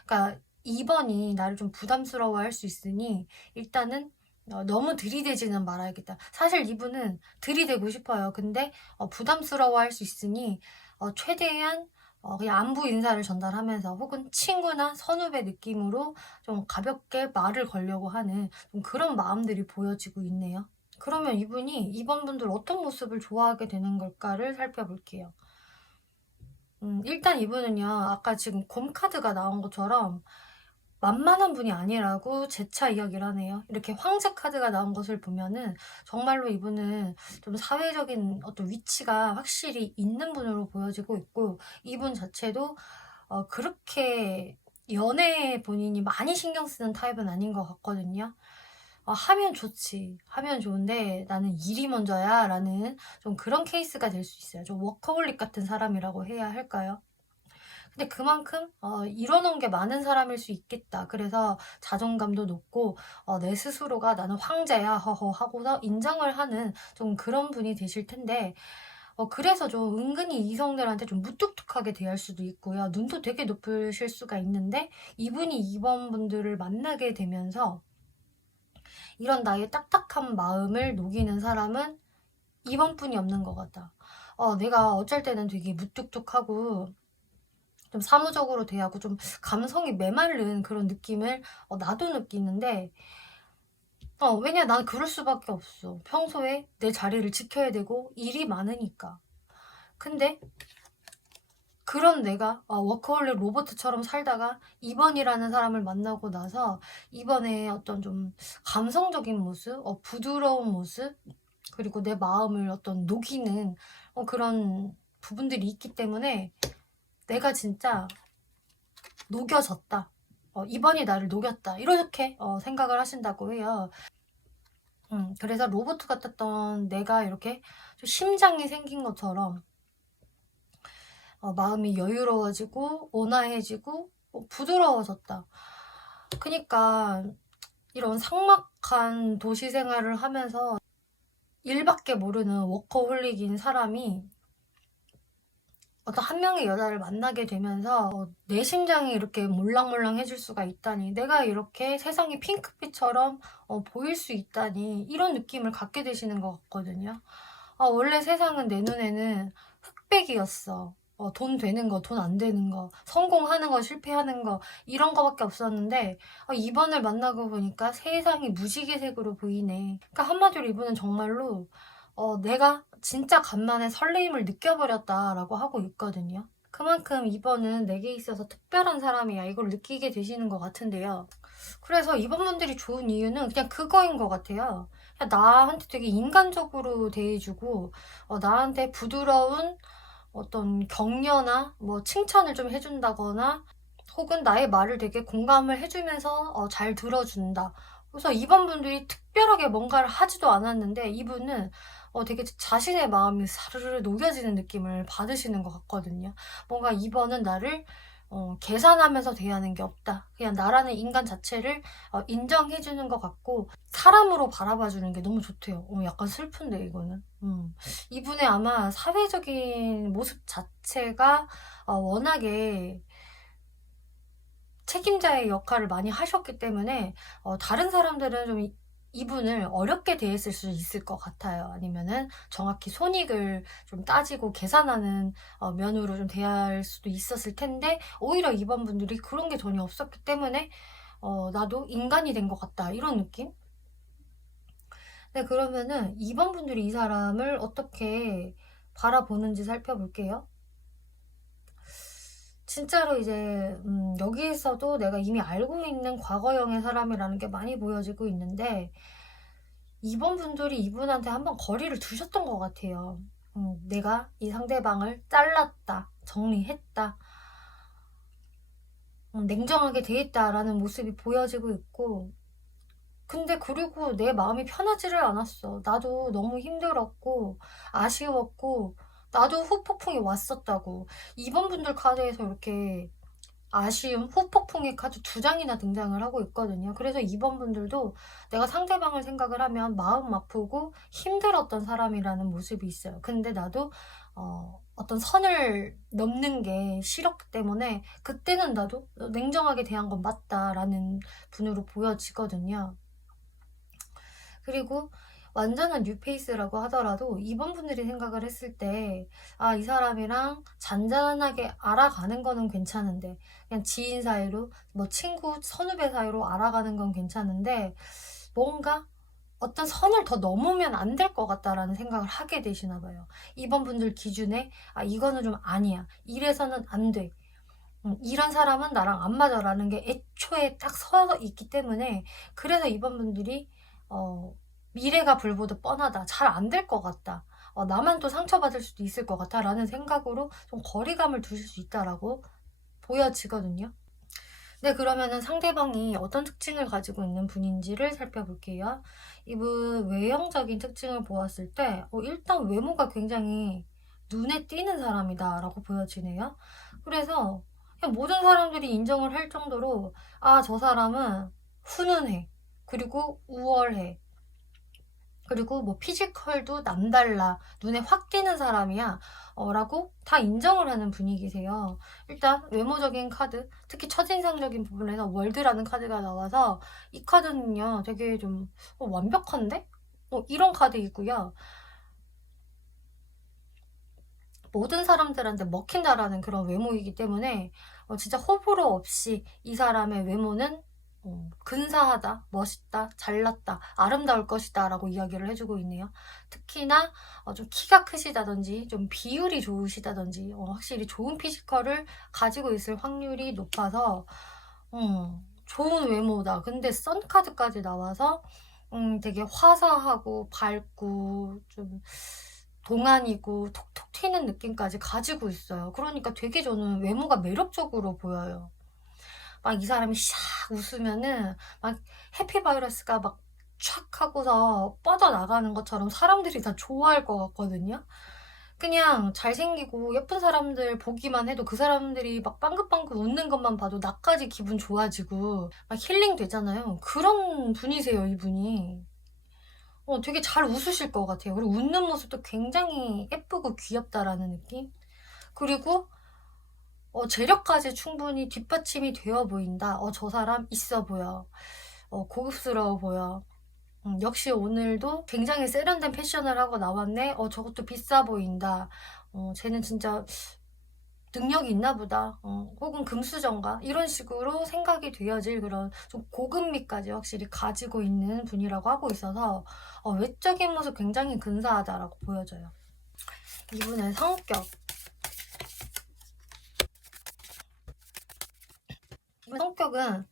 그러니까 2번이 나를 좀 부담스러워 할 수 있으니 일단은 너무 들이대지는 말아야겠다. 사실 이분은 들이대고 싶어요. 근데 부담스러워 할 수 있으니 최대한 그냥 안부 인사를 전달하면서 혹은 친구나 선후배 느낌으로 좀 가볍게 말을 걸려고 하는 좀 그런 마음들이 보여지고 있네요. 그러면 이분이 이번 분들 어떤 모습을 좋아하게 되는 걸까를 살펴볼게요. 일단 이분은요, 아까 지금 곰 카드가 나온 것처럼 만만한 분이 아니라고 재차 이야기를 하네요. 이렇게 황제 카드가 나온 것을 보면은 정말로 이분은 좀 사회적인 어떤 위치가 확실히 있는 분으로 보여지고 있고, 이분 자체도 그렇게 연애에 본인이 많이 신경 쓰는 타입은 아닌 것 같거든요. 하면 좋지. 하면 좋은데 나는 일이 먼저야 라는 좀 그런 케이스가 될 수 있어요. 좀 워커홀릭 같은 사람이라고 해야 할까요? 근데 그만큼 이뤄놓은 게 많은 사람일 수 있겠다. 그래서 자존감도 높고 내 스스로가 나는 황제야 허허 하고서 인정을 하는 좀 그런 분이 되실 텐데, 그래서 좀 은근히 이성들한테 좀 무뚝뚝하게 대할 수도 있고요. 눈도 되게 높으실 수가 있는데, 이분이 이번 분들을 만나게 되면서 이런 나의 딱딱한 마음을 녹이는 사람은 이번 분이 없는 것 같다. 내가 어쩔 때는 되게 무뚝뚝하고 좀 사무적으로 대하고 좀 감성이 메마른 그런 느낌을 나도 느끼는데, 왜냐, 난 그럴 수밖에 없어. 평소에 내 자리를 지켜야 되고 일이 많으니까. 근데 그런 내가 워커홀릭 로버트처럼 살다가 이번이라는 사람을 만나고 나서 이번에 어떤 좀 감성적인 모습, 부드러운 모습, 그리고 내 마음을 어떤 녹이는 그런 부분들이 있기 때문에 내가 진짜 녹여졌다. 이번이 나를 녹였다. 이렇게 생각을 하신다고 해요. 그래서 로봇 같았던 내가 이렇게 좀 심장이 생긴 것처럼 마음이 여유로워지고 온화해지고 부드러워졌다. 그러니까 이런 삭막한 도시 생활을 하면서 일밖에 모르는 워커홀릭인 사람이 어떤 한 명의 여자를 만나게 되면서 내 심장이 이렇게 몰랑몰랑해질 수가 있다니, 내가 이렇게 세상이 핑크빛처럼 보일 수 있다니, 이런 느낌을 갖게 되시는 것 같거든요. 원래 세상은 내 눈에는 흑백이었어. 돈 되는 거, 돈 안 되는 거, 성공하는 거, 실패하는 거, 이런 거밖에 없었는데, 이번을 만나고 보니까 세상이 무지개색으로 보이네. 그러니까 한마디로 이분은 정말로 내가 진짜 간만에 설레임을 느껴버렸다라고 하고 있거든요. 그만큼 이번은 내게 있어서 특별한 사람이야. 이걸 느끼게 되시는 것 같은데요. 그래서 이번 분들이 좋은 이유는 그냥 그거인 것 같아요. 그냥 나한테 되게 인간적으로 대해주고, 나한테 부드러운 어떤 격려나 뭐 칭찬을 좀 해준다거나, 혹은 나의 말을 되게 공감을 해주면서 잘 들어준다. 그래서 이번 분들이 특별하게 뭔가를 하지도 않았는데 이분은 되게 자신의 마음이 사르르 녹여지는 느낌을 받으시는 것 같거든요. 뭔가 이번은 나를 계산하면서 대하는 게 없다. 그냥 나라는 인간 자체를 인정해주는 것 같고 사람으로 바라봐주는 게 너무 좋대요. 약간 슬픈데 이거는. 이분의 아마 사회적인 모습 자체가 워낙에 책임자의 역할을 많이 하셨기 때문에 다른 사람들은 좀 이분을 어렵게 대했을 수 있을 것 같아요. 아니면은 정확히 손익을 좀 따지고 계산하는 면으로 좀 대할 수도 있었을 텐데, 오히려 이번 분들이 그런 게 전혀 없었기 때문에 나도 인간이 된 것 같다, 이런 느낌? 네, 그러면은 이번 분들이 이 사람을 어떻게 바라보는지 살펴볼게요. 진짜로 이제 여기에서도 내가 이미 알고 있는 과거형의 사람이라는 게 많이 보여지고 있는데, 이번 분들이 이분한테 한번 거리를 두셨던 것 같아요. 내가 이 상대방을 잘랐다, 정리했다, 냉정하게 대했다라는 모습이 보여지고 있고, 근데 그리고 내 마음이 편하지를 않았어. 나도 너무 힘들었고 아쉬웠고 나도 후폭풍이 왔었다고. 2번 분들 카드에서 이렇게 아쉬움, 후폭풍의 카드 2장이나 등장을 하고 있거든요. 그래서 2번 분들도 내가 상대방을 생각을 하면 마음 아프고 힘들었던 사람이라는 모습이 있어요. 근데 나도 어떤 선을 넘는 게 싫었기 때문에 그때는 나도 냉정하게 대한 건 맞다라는 분으로 보여지거든요. 그리고 완전한 뉴페이스라고 하더라도 2번 분들이 생각을 했을 때, 아, 이 사람이랑 잔잔하게 알아가는 거는 괜찮은데, 그냥 지인 사이로, 뭐 친구, 선후배 사이로 알아가는 건 괜찮은데, 뭔가 어떤 선을 더 넘으면 안 될 것 같다라는 생각을 하게 되시나 봐요. 2번 분들 기준에, 아, 이거는 좀 아니야. 이래서는 안 돼. 이런 사람은 나랑 안 맞아라는 게 애초에 딱 서 있기 때문에, 그래서 2번 분들이 어, 미래가 불보듯 뻔하다, 잘 안 될 것 같다, 나만 또 상처받을 수도 있을 것 같아 라는 생각으로 좀 거리감을 두실 수 있다라고 보여지거든요. 네, 그러면은 상대방이 어떤 특징을 가지고 있는 분인지를 살펴볼게요. 이분 외형적인 특징을 보았을 때 일단 외모가 굉장히 눈에 띄는 사람이다 라고 보여지네요. 그래서 그냥 모든 사람들이 인정을 할 정도로, 아, 저 사람은 훈훈해, 그리고 우월해, 그리고 뭐 피지컬도 남달라, 눈에 확 띄는 사람이야, 라고 다 인정을 하는 분위기세요. 일단 외모적인 카드, 특히 첫인상적인 부분에서 월드라는 카드가 나와서 이 카드는요 되게 좀 완벽한데? 이런 카드이고요. 모든 사람들한테 먹힌다라는 그런 외모이기 때문에 진짜 호불호 없이 이 사람의 외모는 근사하다, 멋있다, 잘났다, 아름다울 것이다 라고 이야기를 해주고 있네요. 특히나 좀 키가 크시다든지 좀 비율이 좋으시다든지 확실히 좋은 피지컬을 가지고 있을 확률이 높아서 좋은 외모다. 근데 썬카드까지 나와서 되게 화사하고 밝고 좀 동안이고 톡톡 튀는 느낌까지 가지고 있어요. 그러니까 되게 저는 외모가 매력적으로 보여요. 막 이 사람이 샥 웃으면은 막 해피바이러스가 막 촥 하고서 뻗어나가는 것처럼 사람들이 다 좋아할 것 같거든요. 그냥 잘생기고 예쁜 사람들 보기만 해도 그 사람들이 막 빵긋빵긋 웃는 것만 봐도 나까지 기분 좋아지고 막 힐링 되잖아요. 그런 분이세요, 이분이. 되게 잘 웃으실 것 같아요. 그리고 웃는 모습도 굉장히 예쁘고 귀엽다라는 느낌? 그리고 재력까지 충분히 뒷받침이 되어 보인다. 저 사람 있어 보여. 고급스러워 보여. 역시 오늘도 굉장히 세련된 패션을 하고 나왔네. 저것도 비싸 보인다. 쟤는 진짜 능력이 있나 보다. 혹은 금수저인가? 이런 식으로 생각이 되어질 그런 좀 고급미까지 확실히 가지고 있는 분이라고 하고 있어서 외적인 모습 굉장히 근사하다라고 보여져요. 이분의 성격. 이분 성격은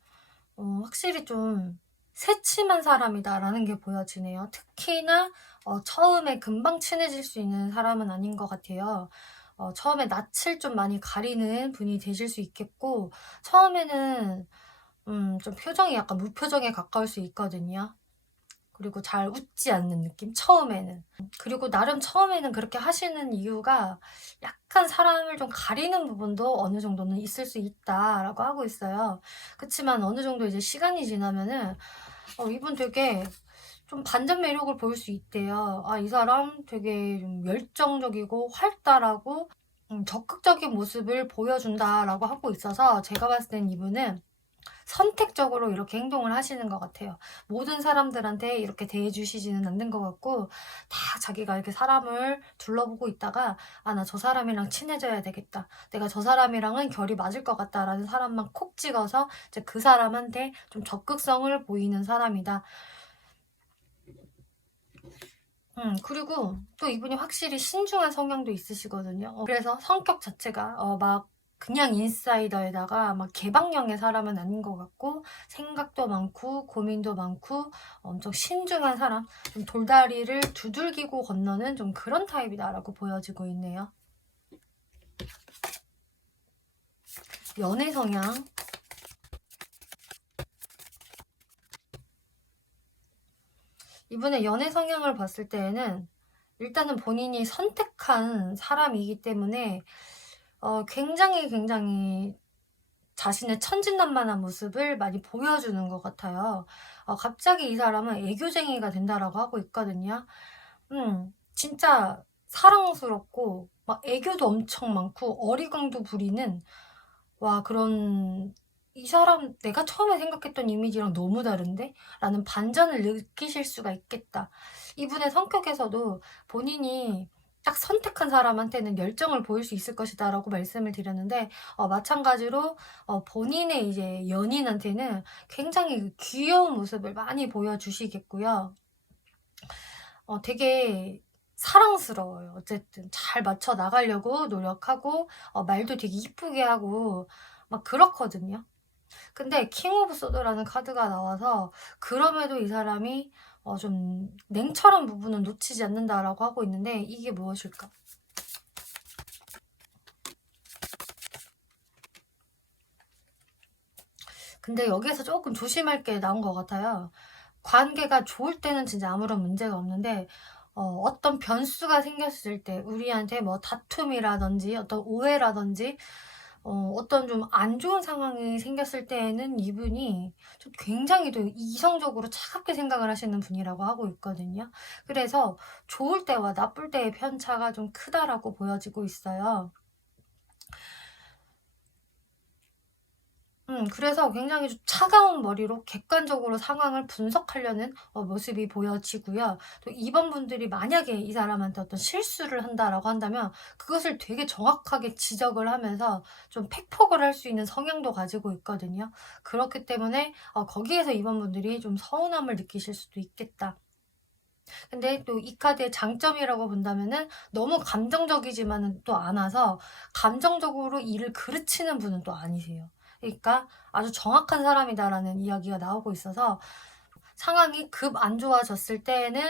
확실히 좀 새침한 사람이다라는 게 보여지네요. 특히나 처음에 금방 친해질 수 있는 사람은 아닌 것 같아요. 처음에 낯을 좀 많이 가리는 분이 되실 수 있겠고, 처음에는 좀 표정이 약간 무표정에 가까울 수 있거든요. 그리고 잘 웃지 않는 느낌? 처음에는. 그리고 나름 처음에는 그렇게 하시는 이유가 약간 사람을 좀 가리는 부분도 어느 정도는 있을 수 있다라고 하고 있어요. 그치만 어느 정도 이제 시간이 지나면은 이분 되게 좀 반전 매력을 보일 수 있대요. 아, 이 사람 되게 좀 열정적이고 활달하고 적극적인 모습을 보여준다라고 하고 있어서 제가 봤을 땐 이분은 선택적으로 이렇게 행동을 하시는 것 같아요. 모든 사람들한테 이렇게 대해주시지는 않는 것 같고, 다 자기가 이렇게 사람을 둘러보고 있다가, 아, 나 저 사람이랑 친해져야 되겠다, 내가 저 사람이랑은 결이 맞을 것 같다라는 사람만 콕 찍어서 이제 그 사람한테 좀 적극성을 보이는 사람이다. 그리고 또 이분이 확실히 신중한 성향도 있으시거든요. 그래서 성격 자체가 막 그냥 인사이더에다가 막 개방형의 사람은 아닌 것 같고, 생각도 많고 고민도 많고 엄청 신중한 사람, 좀 돌다리를 두들기고 건너는 좀 그런 타입이다라고 보여지고 있네요. 연애 성향. 이분의 연애 성향을 봤을 때에는 일단은 본인이 선택한 사람이기 때문에 굉장히 자신의 천진난만한 모습을 많이 보여주는 것 같아요. 갑자기 이 사람은 애교쟁이가 된다라고 하고 있거든요. 진짜 사랑스럽고 막 애교도 엄청 많고 어리광도 부리는, 와, 그런, '이 사람 내가 처음에 생각했던 이미지랑 너무 다른데?' 라는 반전을 느끼실 수가 있겠다. 이분의 성격에서도 본인이 딱 선택한 사람한테는 열정을 보일 수 있을 것이다라고 말씀을 드렸는데, 마찬가지로 본인의 이제 연인한테는 굉장히 그 귀여운 모습을 많이 보여주시겠고요. 되게 사랑스러워요. 어쨌든 잘 맞춰 나가려고 노력하고 말도 되게 이쁘게 하고 막 그렇거든요. 근데 킹 오브 소드라는 카드가 나와서 그럼에도 이 사람이 좀 냉철한 부분은 놓치지 않는다라고 하고 있는데, 이게 무엇일까? 근데 여기에서 조금 조심할 게 나온 것 같아요. 관계가 좋을 때는 진짜 아무런 문제가 없는데, 어떤 변수가 생겼을 때 우리한테 뭐 다툼이라든지 어떤 오해라든지 어떤 좀 안 좋은 상황이 생겼을 때에는 이분이 좀 굉장히 또 이성적으로 차갑게 생각을 하시는 분이라고 하고 있거든요. 그래서 좋을 때와 나쁠 때의 편차가 좀 크다라고 보여지고 있어요. 그래서 굉장히 좀 차가운 머리로 객관적으로 상황을 분석하려는 모습이 보여지고요. 또 이번 분들이 만약에 이 사람한테 어떤 실수를 한다라고 한다면 그것을 되게 정확하게 지적을 하면서 좀 팩폭을 할 수 있는 성향도 가지고 있거든요. 그렇기 때문에 거기에서 이번 분들이 좀 서운함을 느끼실 수도 있겠다. 근데 또 이 카드의 장점이라고 본다면은 너무 감정적이지만은 또 않아서 감정적으로 일을 그르치는 분은 또 아니세요. 그러니까 아주 정확한 사람이다라는 이야기가 나오고 있어서, 상황이 급 안 좋아졌을 때에는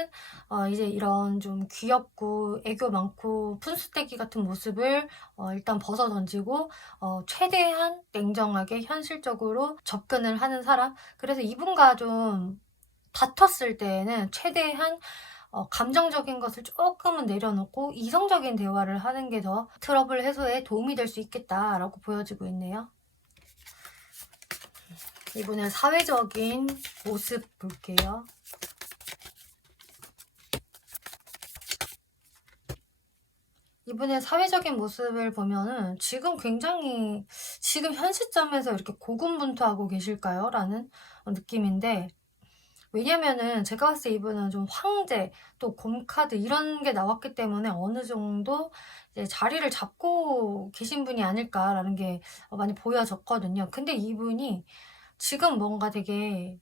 이제 이런 좀 귀엽고 애교 많고 푼수떼기 같은 모습을 일단 벗어던지고 최대한 냉정하게 현실적으로 접근을 하는 사람. 그래서 이분과 좀 다퉜을 때에는 최대한 감정적인 것을 조금은 내려놓고 이성적인 대화를 하는 게 더 트러블 해소에 도움이 될 수 있겠다라고 보여지고 있네요. 이번엔 사회적인 모습 볼게요. 이분의 사회적인 모습을 보면은 지금 현 시점에서 이렇게 고군분투하고 계실까요? 라는 느낌인데, 왜냐면은 제가 봤을 때 이분은 좀 황제, 또 곰카드 이런 게 나왔기 때문에 어느 정도 이제 자리를 잡고 계신 분이 아닐까라는 게 많이 보여졌거든요. 근데 이분이 지금 뭔가 되게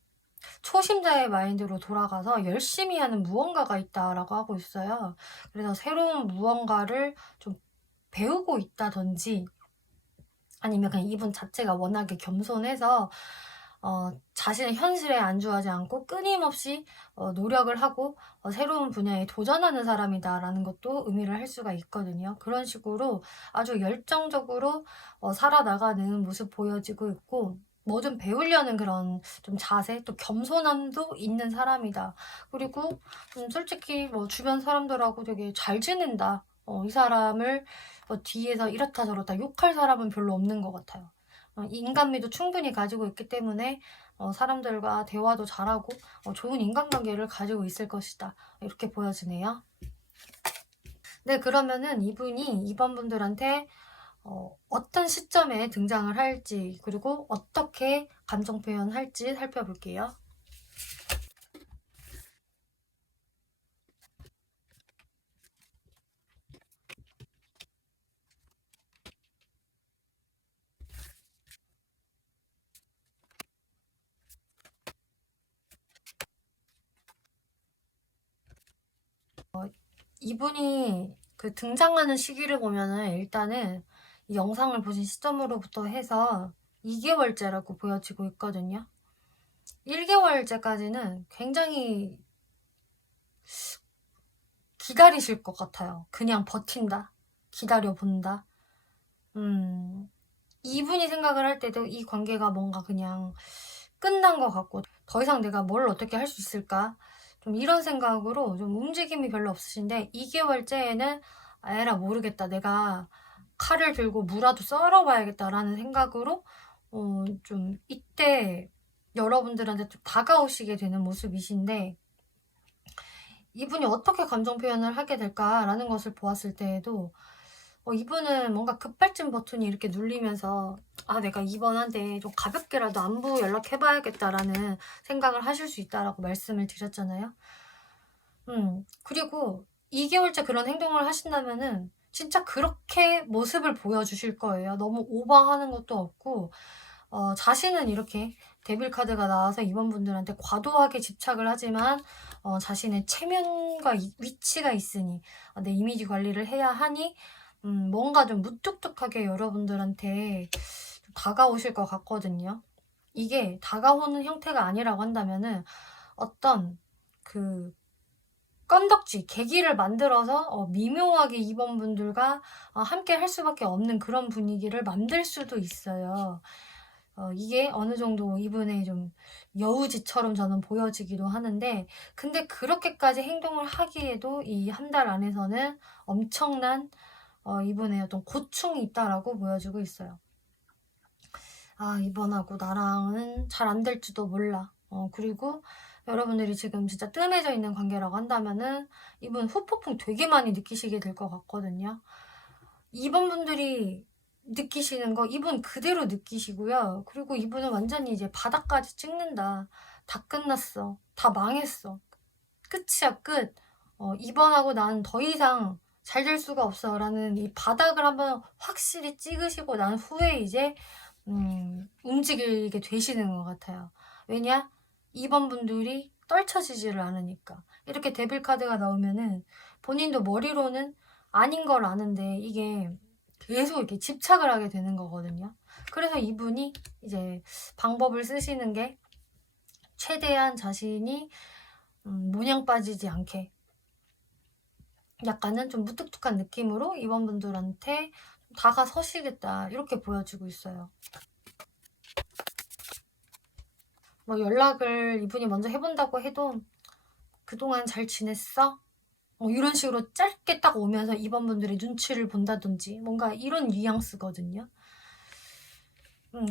초심자의 마인드로 돌아가서 열심히 하는 무언가가 있다라고 하고 있어요. 그래서 새로운 무언가를 좀 배우고 있다든지, 아니면 그냥 이분 자체가 워낙에 겸손해서 자신의 현실에 안주하지 않고 끊임없이 노력을 하고 새로운 분야에 도전하는 사람이다라는 것도 의미를 할 수가 있거든요. 그런 식으로 아주 열정적으로 살아나가는 모습 보여지고 있고, 뭐든 배우려는 그런 좀 자세, 또 겸손함도 있는 사람이다. 그리고 솔직히 뭐 주변 사람들하고 되게 잘 지낸다. 이 사람을 뒤에서 이렇다 저렇다 욕할 사람은 별로 없는 것 같아요. 인간미도 충분히 가지고 있기 때문에 사람들과 대화도 잘하고 좋은 인간관계를 가지고 있을 것이다. 이렇게 보여지네요. 네, 그러면은 이분이 이번 분들한테 어떤 시점에 등장을 할지, 그리고 어떻게 감정 표현할지 살펴볼게요. 이분이 그 등장하는 시기를 보면은 일단은 이 영상을 보신 시점으로부터 해서 2개월째라고 보여지고 있거든요. 1개월째까지는 굉장히 기다리실 것 같아요. 그냥 버틴다. 기다려본다. 이분이 생각을 할 때도 이 관계가 뭔가 그냥 끝난 것 같고, 더 이상 내가 뭘 어떻게 할 수 있을까? 좀 이런 생각으로 좀 움직임이 별로 없으신데 2개월째에는 '아 에라 모르겠다. 내가 칼을 들고 무라도 썰어 봐야겠다.'라는 생각으로 좀 이때 여러분들한테 좀 다가오시게 되는 모습이신데, 이분이 어떻게 감정 표현을 하게 될까라는 것을 보았을 때에도 이분은 뭔가 급발진 버튼이 이렇게 눌리면서 '아 내가 이번한테 좀 가볍게라도 안부 연락해 봐야겠다.'라는 생각을 하실 수 있다라고 말씀을 드렸잖아요. 그리고 2개월째 그런 행동을 하신다면은 진짜 그렇게 모습을 보여주실 거예요. 너무 오버하는 것도 없고, 자신은 이렇게 데빌 카드가 나와서 이번분들한테 과도하게 집착을 하지만 자신의 체면과 위치가 있으니, 내 이미지 관리를 해야 하니 뭔가 좀 무뚝뚝하게 여러분들한테 좀 다가오실 것 같거든요. 이게 다가오는 형태가 아니라고 한다면은 어떤 그 건덕지, 계기를 만들어서 미묘하게 이번분들과 함께 할 수밖에 없는 그런 분위기를 만들 수도 있어요. 이게 어느 정도 이분의 좀 여우짓처럼 저는 보여지기도 하는데, 근데 그렇게까지 행동을 하기에도 이 한 달 안에서는 엄청난 이분의 어떤 고충이 있다라고 보여지고 있어요. '아 이번하고 나랑은 잘 안 될지도 몰라.' 그리고 여러분들이 지금 진짜 뜸해져 있는 관계라고 한다면은 이분 후폭풍 되게 많이 느끼시게 될 것 같거든요. 이번 분들이 느끼시는 거 이분 그대로 느끼시고요. 그리고 이분은 완전히 이제 '바닥까지 찍는다. 다 끝났어. 다 망했어. 끝이야 끝. 이번하고 나는 더 이상 잘 될 수가 없어.'라는 이 바닥을 한번 확실히 찍으시고 난 후에 이제 움직이게 되시는 것 같아요. 왜냐? 2번 분들이 떨쳐지지를 않으니까. 이렇게 데빌 카드가 나오면은 본인도 머리로는 아닌 걸 아는데 이게 계속 이렇게 집착을 하게 되는 거거든요. 그래서 이분이 이제 방법을 쓰시는 게 최대한 자신이 모냥 빠지지 않게 약간은 좀 무뚝뚝한 느낌으로 이번 분들한테 다가서시겠다, 이렇게 보여지고 있어요. 뭐 연락을 이분이 먼저 해 본다고 해도 "그동안 잘 지냈어?" 이런 식으로 짧게 딱 오면서 이번 분들이 눈치를 본다든지 뭔가 이런 뉘앙스거든요.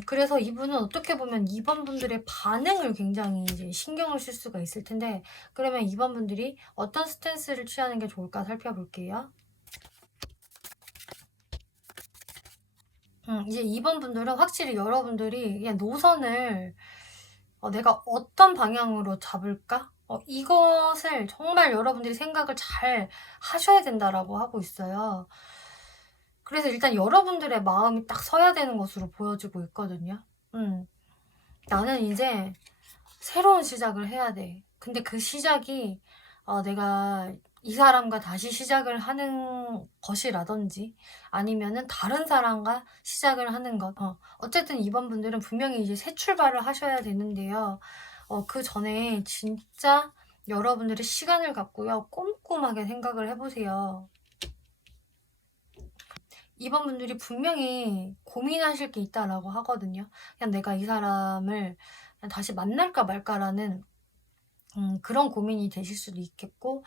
그래서 이분은 어떻게 보면 이번 분들의 반응을 굉장히 이제 신경을 쓸 수가 있을 텐데, 그러면 이번 분들이 어떤 스탠스를 취하는 게 좋을까 살펴볼게요. 이제 이번 분들은 확실히 여러분들이 그냥 노선을 '내가 어떤 방향으로 잡을까?' 이것을 정말 여러분들이 생각을 잘 하셔야 된다라고 하고 있어요. 그래서 일단 여러분들의 마음이 딱 서야 되는 것으로 보여지고 있거든요. 음. '나는 이제 새로운 시작을 해야 돼.' 근데 그 시작이 내가 이 사람과 다시 시작을 하는 것이라든지 아니면은 다른 사람과 시작을 하는 것, 어쨌든 이번 분들은 분명히 이제 새 출발을 하셔야 되는데요. 그전에 진짜 여러분들이 시간을 갖고요. 꼼꼼하게 생각을 해 보세요. 이번 분들이 분명히 고민하실 게 있다라고 하거든요. 그냥 '내가 이 사람을 그냥 다시 만날까 말까.'라는 그런 고민이 되실 수도 있겠고,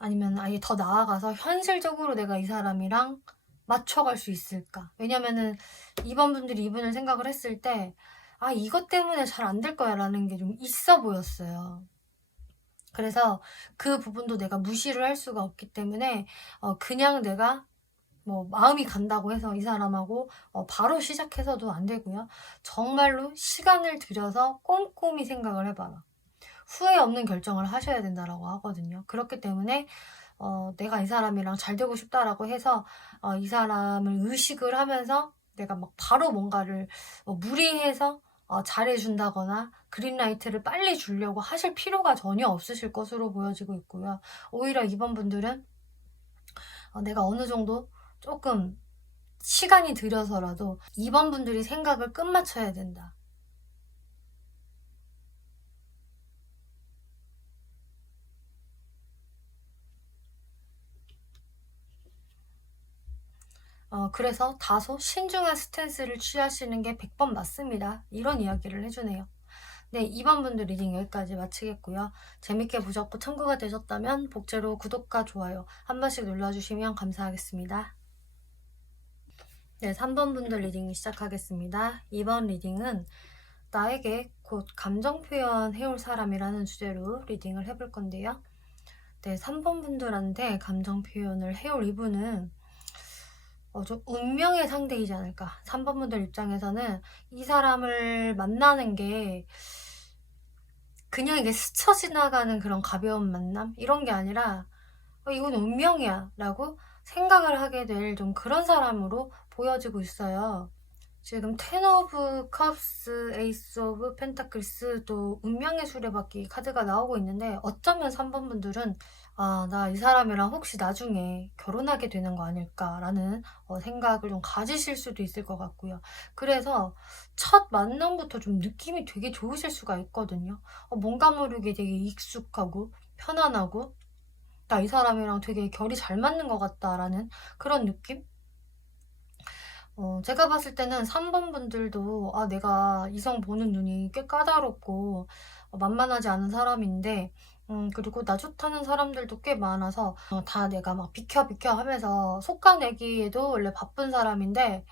아니면 아예 더 나아가서 '현실적으로 내가 이 사람이랑 맞춰갈 수 있을까?' 왜냐면은 이번 분들이 이분을 생각을 했을 때 '아 이것 때문에 잘 안 될 거야.'라는 게 좀 있어 보였어요. 그래서 그 부분도 내가 무시를 할 수가 없기 때문에 그냥 내가 뭐 마음이 간다고 해서 이 사람하고 바로 시작해서도 안 되고요. 정말로 시간을 들여서 꼼꼼히 생각을 해 봐라. 후회 없는 결정을 하셔야 된다라고 하거든요. 그렇기 때문에 내가 이 사람이랑 잘 되고 싶다라고 해서 이 사람을 의식을 하면서 내가 막 바로 뭔가를 무리해서 잘해 준다거나 그린라이트를 빨리 주려고 하실 필요가 전혀 없으실 것으로 보여지고 있고요. 오히려 이번 분들은 내가 어느 정도 조금 시간이 들여서라도 이번 분들이 생각을 끝마쳐야 된다. 그래서 다소 신중한 스탠스를 취하시는 게 100번 맞습니다. 이런 이야기를 해 주네요. 네, 2번 분들 리딩 여기까지 마치겠고요. 재밌게 보셨고 참고가 되셨다면 복제로 구독과 좋아요 한 번씩 눌러주시면 감사하겠습니다. 네, 3번 분들 리딩 시작하겠습니다. 이번 리딩은 나에게 곧 감정 표현 해올 사람이라는 주제로 리딩을 해볼 건데요. 네, 3번 분들한테 감정 표현을 해올 이분은 좀 운명의 상대이지 않을까. 3번 분들 입장에서는 이 사람을 만나는 게 그냥 이게 스쳐 지나가는 그런 가벼운 만남? 이런 게 아니라 이건 운명이야 라고 생각을 하게 될 좀 그런 사람으로 보여지고 있어요. 지금 텐 오브 컵스, 에이스 오브 펜타클스, 또 운명의 수레바퀴 카드가 나오고 있는데 어쩌면 3번 분들은 나 이 사람이랑 혹시 나중에 결혼하게 되는 거 아닐까라는 생각을 좀 가지실 수도 있을 것 같고요. 그래서 첫 만남부터 좀 느낌이 되게 좋으실 수가 있거든요. 뭔가 모르게 되게 익숙하고 편안하고 나 이 사람이랑 되게 결이 잘 맞는 것 같다라는 그런 느낌? 제가 봤을 때는 3번 분들도 내가 이성 보는 눈이 꽤 까다롭고 만만하지 않은 사람인데 그리고 나 좋다는 사람들도 꽤 많아서 다 내가 막 비켜 비켜 하면서 솎아내기에도 원래 바쁜 사람인데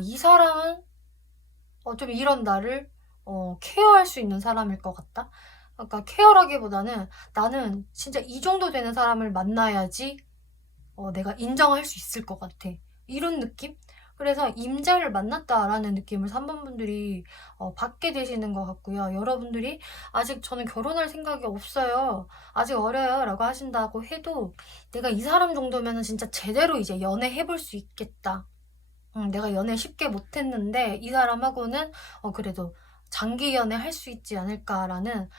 이 사람은 좀 이런 나를 케어할 수 있는 사람일 것 같다. 그러니까 케어라기보다는 나는 진짜 이 정도 되는 사람을 만나야지 내가 인정할 수 있을 것 같아. 이런 느낌? 그래서 임자를 만났다라는 느낌을 3번 분들이 받게 되시는 것 같고요. 여러분들이 아직 저는 결혼할 생각이 없어요. 아직 어려요. 라고 하신다고 해도 내가 이 사람 정도면 진짜 제대로 이제 연애해볼 수 있겠다. 내가 연애 쉽게 못했는데 이 사람하고는 그래도 장기 연애 할 수 있지 않을까라는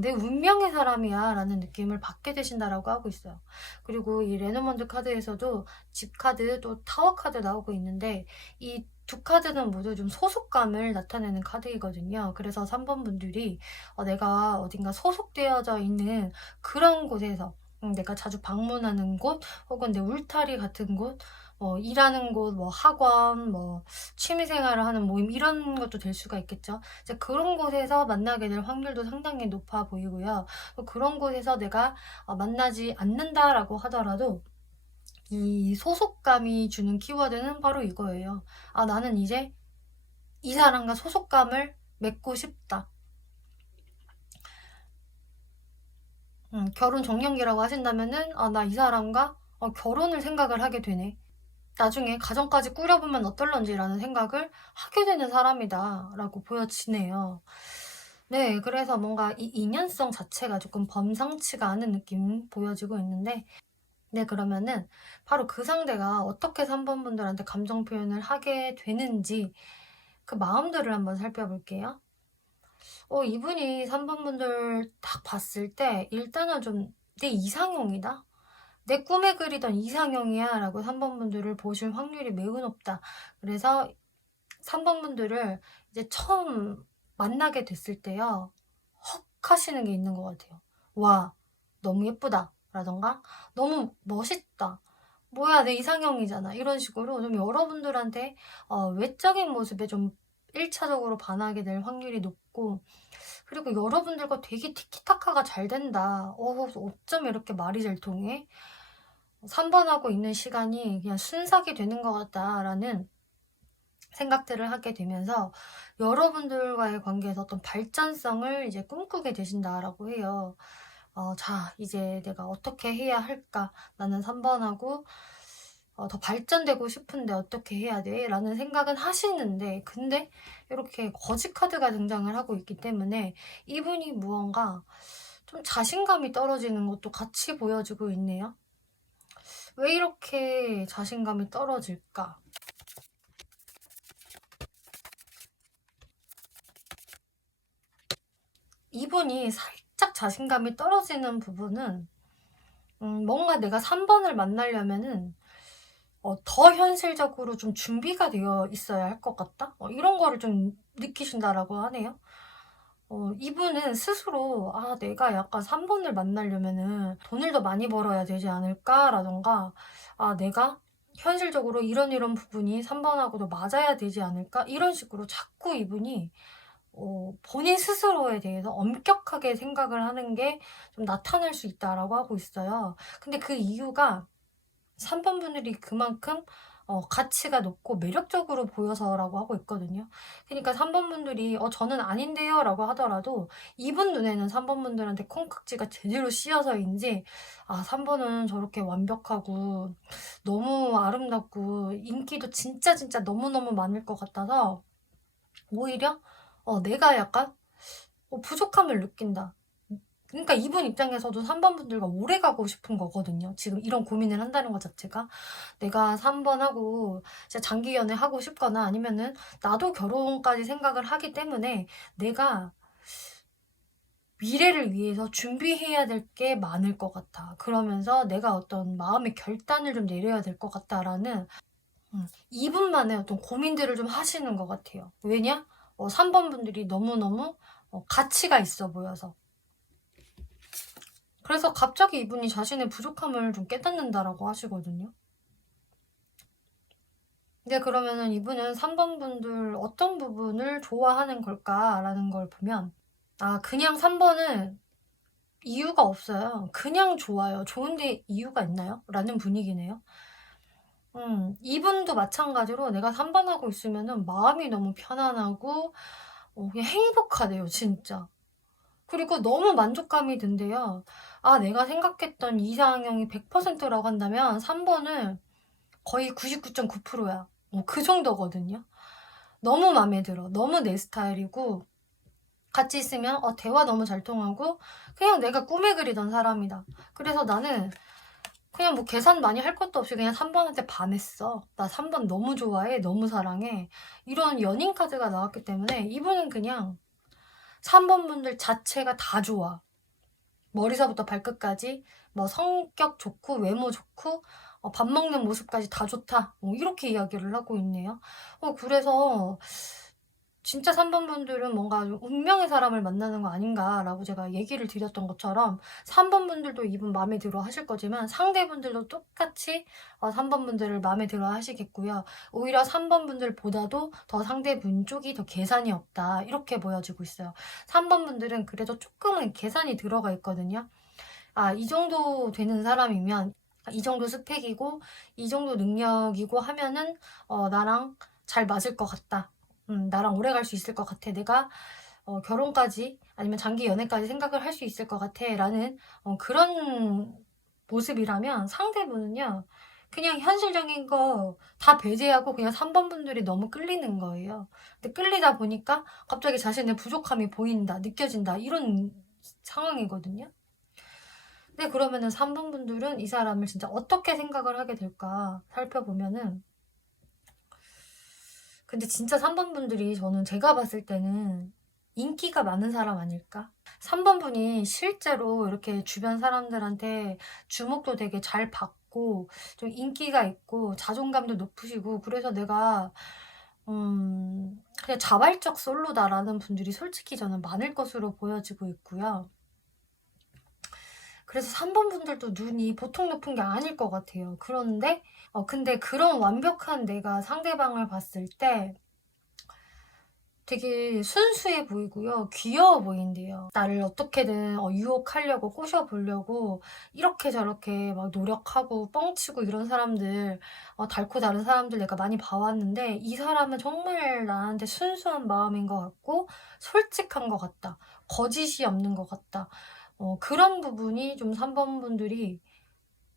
내 운명의 사람이야 라는 느낌을 받게 되신다라고 하고 있어요. 그리고 이 레노먼드 카드에서도 집 카드 또 타워 카드 나오고 있는데 이 두 카드는 모두 좀 소속감을 나타내는 카드이거든요. 그래서 3번 분들이 내가 어딘가 소속되어져 있는 그런 곳에서 내가 자주 방문하는 곳 혹은 내 울타리 같은 곳 일하는 곳, 학원, 취미생활을 하는 모임 이런 것도 될 수가 있겠죠. 이제 그런 곳에서 만나게 될 확률도 상당히 높아 보이고요. 또 그런 곳에서 내가 만나지 않는다라고 하더라도 이 소속감이 주는 키워드는 바로 이거예요. 나는 이제 이 사람과 소속감을 맺고 싶다. 결혼 정년기라고 하신다면은 나 이 사람과 결혼을 생각을 하게 되네. 나중에 가정까지 꾸려보면 어떨런지라는 생각을 하게 되는 사람이다 라고 보여지네요. 네, 그래서 뭔가 이 인연성 자체가 조금 범상치가 않은 느낌 보여지고 있는데 네, 그러면은 바로 그 상대가 어떻게 3번 분들한테 감정 표현을 하게 되는지 그 마음들을 한번 살펴볼게요. 이분이 3번 분들 딱 봤을 때 일단은 좀 내 이상형이다? 내 꿈에 그리던 이상형이야 라고 3번 분들을 보실 확률이 매우 높다. 그래서 3번 분들을 이제 처음 만나게 됐을 때요. 헉 하시는 게 있는 것 같아요. 와, 너무 예쁘다. 라던가, 너무 멋있다. 뭐야, 내 이상형이잖아. 이런 식으로 좀 여러분들한테 외적인 모습에 좀 1차적으로 반하게 될 확률이 높고, 그리고 여러분들과 되게 티키타카가 잘 된다. 어쩜 이렇게 말이 잘 통해? 3번 하고 있는 시간이 그냥 순삭이 되는 것 같다라는 생각들을 하게 되면서 여러분들과의 관계에서 어떤 발전성을 이제 꿈꾸게 되신다라고 해요. 자, 이제 내가 어떻게 해야 할까? 나는 3번하고 더 발전되고 싶은데 어떻게 해야 돼? 라는 생각은 하시는데, 근데 이렇게 거지 카드가 등장을 하고 있기 때문에 이분이 무언가 좀 자신감이 떨어지는 것도 같이 보여지고 있네요. 왜 이렇게 자신감이 떨어질까? 이분이 살짝 자신감이 떨어지는 부분은 뭔가 내가 3번을 만나려면은 더 현실적으로 좀 준비가 되어 있어야 할 것 같다? 이런 거를 좀 느끼신다라고 하네요. 이분은 스스로 내가 약간 3번을 만나려면은 돈을 더 많이 벌어야 되지 않을까라던가 내가 현실적으로 이런 부분이 3번하고도 맞아야 되지 않을까? 이런 식으로 자꾸 이분이 본인 스스로에 대해서 엄격하게 생각을 하는 게 좀 나타날 수 있다라고 하고 있어요. 근데 그 이유가 3번 분들이 그만큼 가치가 높고 매력적으로 보여서라고 하고 있거든요. 그러니까 3번 분들이 저는 아닌데요."라고 하더라도 이분 눈에는 3번 분들한테 콩깍지가 제대로 씌어서인지 3 번은 저렇게 완벽하고 너무 아름답고 인기도 진짜 진짜 너무너무 많을 것 같아서 오히려 내가 약간 부족함을 느낀다. 그러니까 이분 입장에서도 3번 분들과 오래 가고 싶은 거거든요. 지금 이런 고민을 한다는 것 자체가. 내가 3번 하고 진짜 장기 연애하고 싶거나 아니면은 나도 결혼까지 생각을 하기 때문에 내가 미래를 위해서 준비해야 될 게 많을 것 같아. 그러면서 내가 어떤 마음의 결단을 좀 내려야 될 것 같다라는 이분만의 어떤 고민들을 좀 하시는 것 같아요. 왜냐? 3번 분들이 너무너무 가치가 있어 보여서. 그래서 갑자기 이분이 자신의 부족함을 좀 깨닫는다라고 하시거든요. 근데 그러면은 이분은 3번 분들 어떤 부분을 좋아하는 걸까라는 걸 보면 그냥 3 번은 이유가 없어요. 그냥 좋아요. 좋은데 이유가 있나요? 라는 분위기네요. 이분도 마찬가지로 내가 3번 하고 있으면은 마음이 너무 편안하고 그냥 행복하대요 진짜. 그리고 너무 만족감이 든대요. 내가 생각했던 이상형이 100% 라고 한다면 3 번은 거의 99.9% 야. 그 정도거든요. 너무 마음에 들어. 너무 내 스타일이고 같이 있으면 대화 너무 잘 통하고 그냥 내가 꿈에 그리던 사람이다. 그래서 나는 그냥 뭐 계산 많이 할 것도 없이 그냥 3 번한테 반했어. "나 3번 너무 좋아해. 너무 사랑해." 이런 연인 카드가 나왔기 때문에 이분은 그냥 3번 분들 자체가 다 좋아. 머리서부터 발끝까지 뭐 성격 좋고 외모 좋고 밥 먹는 모습까지 다 좋다. 이렇게 이야기를 하고 있네요. 그래서 진짜 3번 분들은 뭔가 좀 '운명의 사람을 만나는 거 아닌가.'라고 제가 얘기를 드렸던 것처럼 3번 분들도 이분 마음에 들어 하실 거지만 상대분들도 똑같이 3번 분들을 마음에 들어 하시겠고요. 오히려 3번 분들보다도 더 상대분 쪽이 더 계산이 없다 이렇게 보여지고 있어요. 3번 분들은 그래도 쪼끔은 계산이 들어가 있거든요. 이 정도 되는 사람이면 이 정도 스펙이고 이 정도 능력이고 하면은 나랑 잘 맞을 것 같다. 나랑 오래 갈 수 있을 것 같아. 내가 결혼까지 아니면 장기 연애까지 생각을 할 수 있을 것 같아라는 그런 모습이라면 상대분은요. 그냥 현실적인 거 다 배제하고 그냥 3번 분들이 너무 끌리는 거예요. 근데 끌리다 보니까 갑자기 자신의 부족함이 보인다, 느껴진다 이런 상황이거든요. 네, 그러면은 3번 분들은 이 사람을 진짜 어떻게 생각을 하게 될까 살펴보면은 근데 진짜 3번 분들이 저는 제가 봤을 때는 인기가 많은 사람 아닐까? 3번 분이 실제로 이렇게 주변 사람들한테 주목도 되게 잘 받고 좀 인기가 있고 자존감도 높으시고 그래서 내가 그냥 '자발적 솔로다.'라는 분들이 솔직히 저는 많을 것으로 보여지고 있고요. 그래서 3번 분들도 눈이 보통 높은 게 아닐 것 같아요. 그런데 근데 그런 완벽한 내가 상대방을 봤을 때 되게 순수해 보이고요. 귀여워 보인대요. 나를 어떻게든 유혹하려고 꼬셔 보려고 이렇게 저렇게 막 노력하고 뻥치고 이런 사람들 닳고 다른 사람들 내가 많이 봐 왔는데 이 사람은 정말 나한테 순수한 마음인 것 같고 솔직한 것 같다. 거짓이 없는 것 같다. 그런 부분이 좀 3번 분들이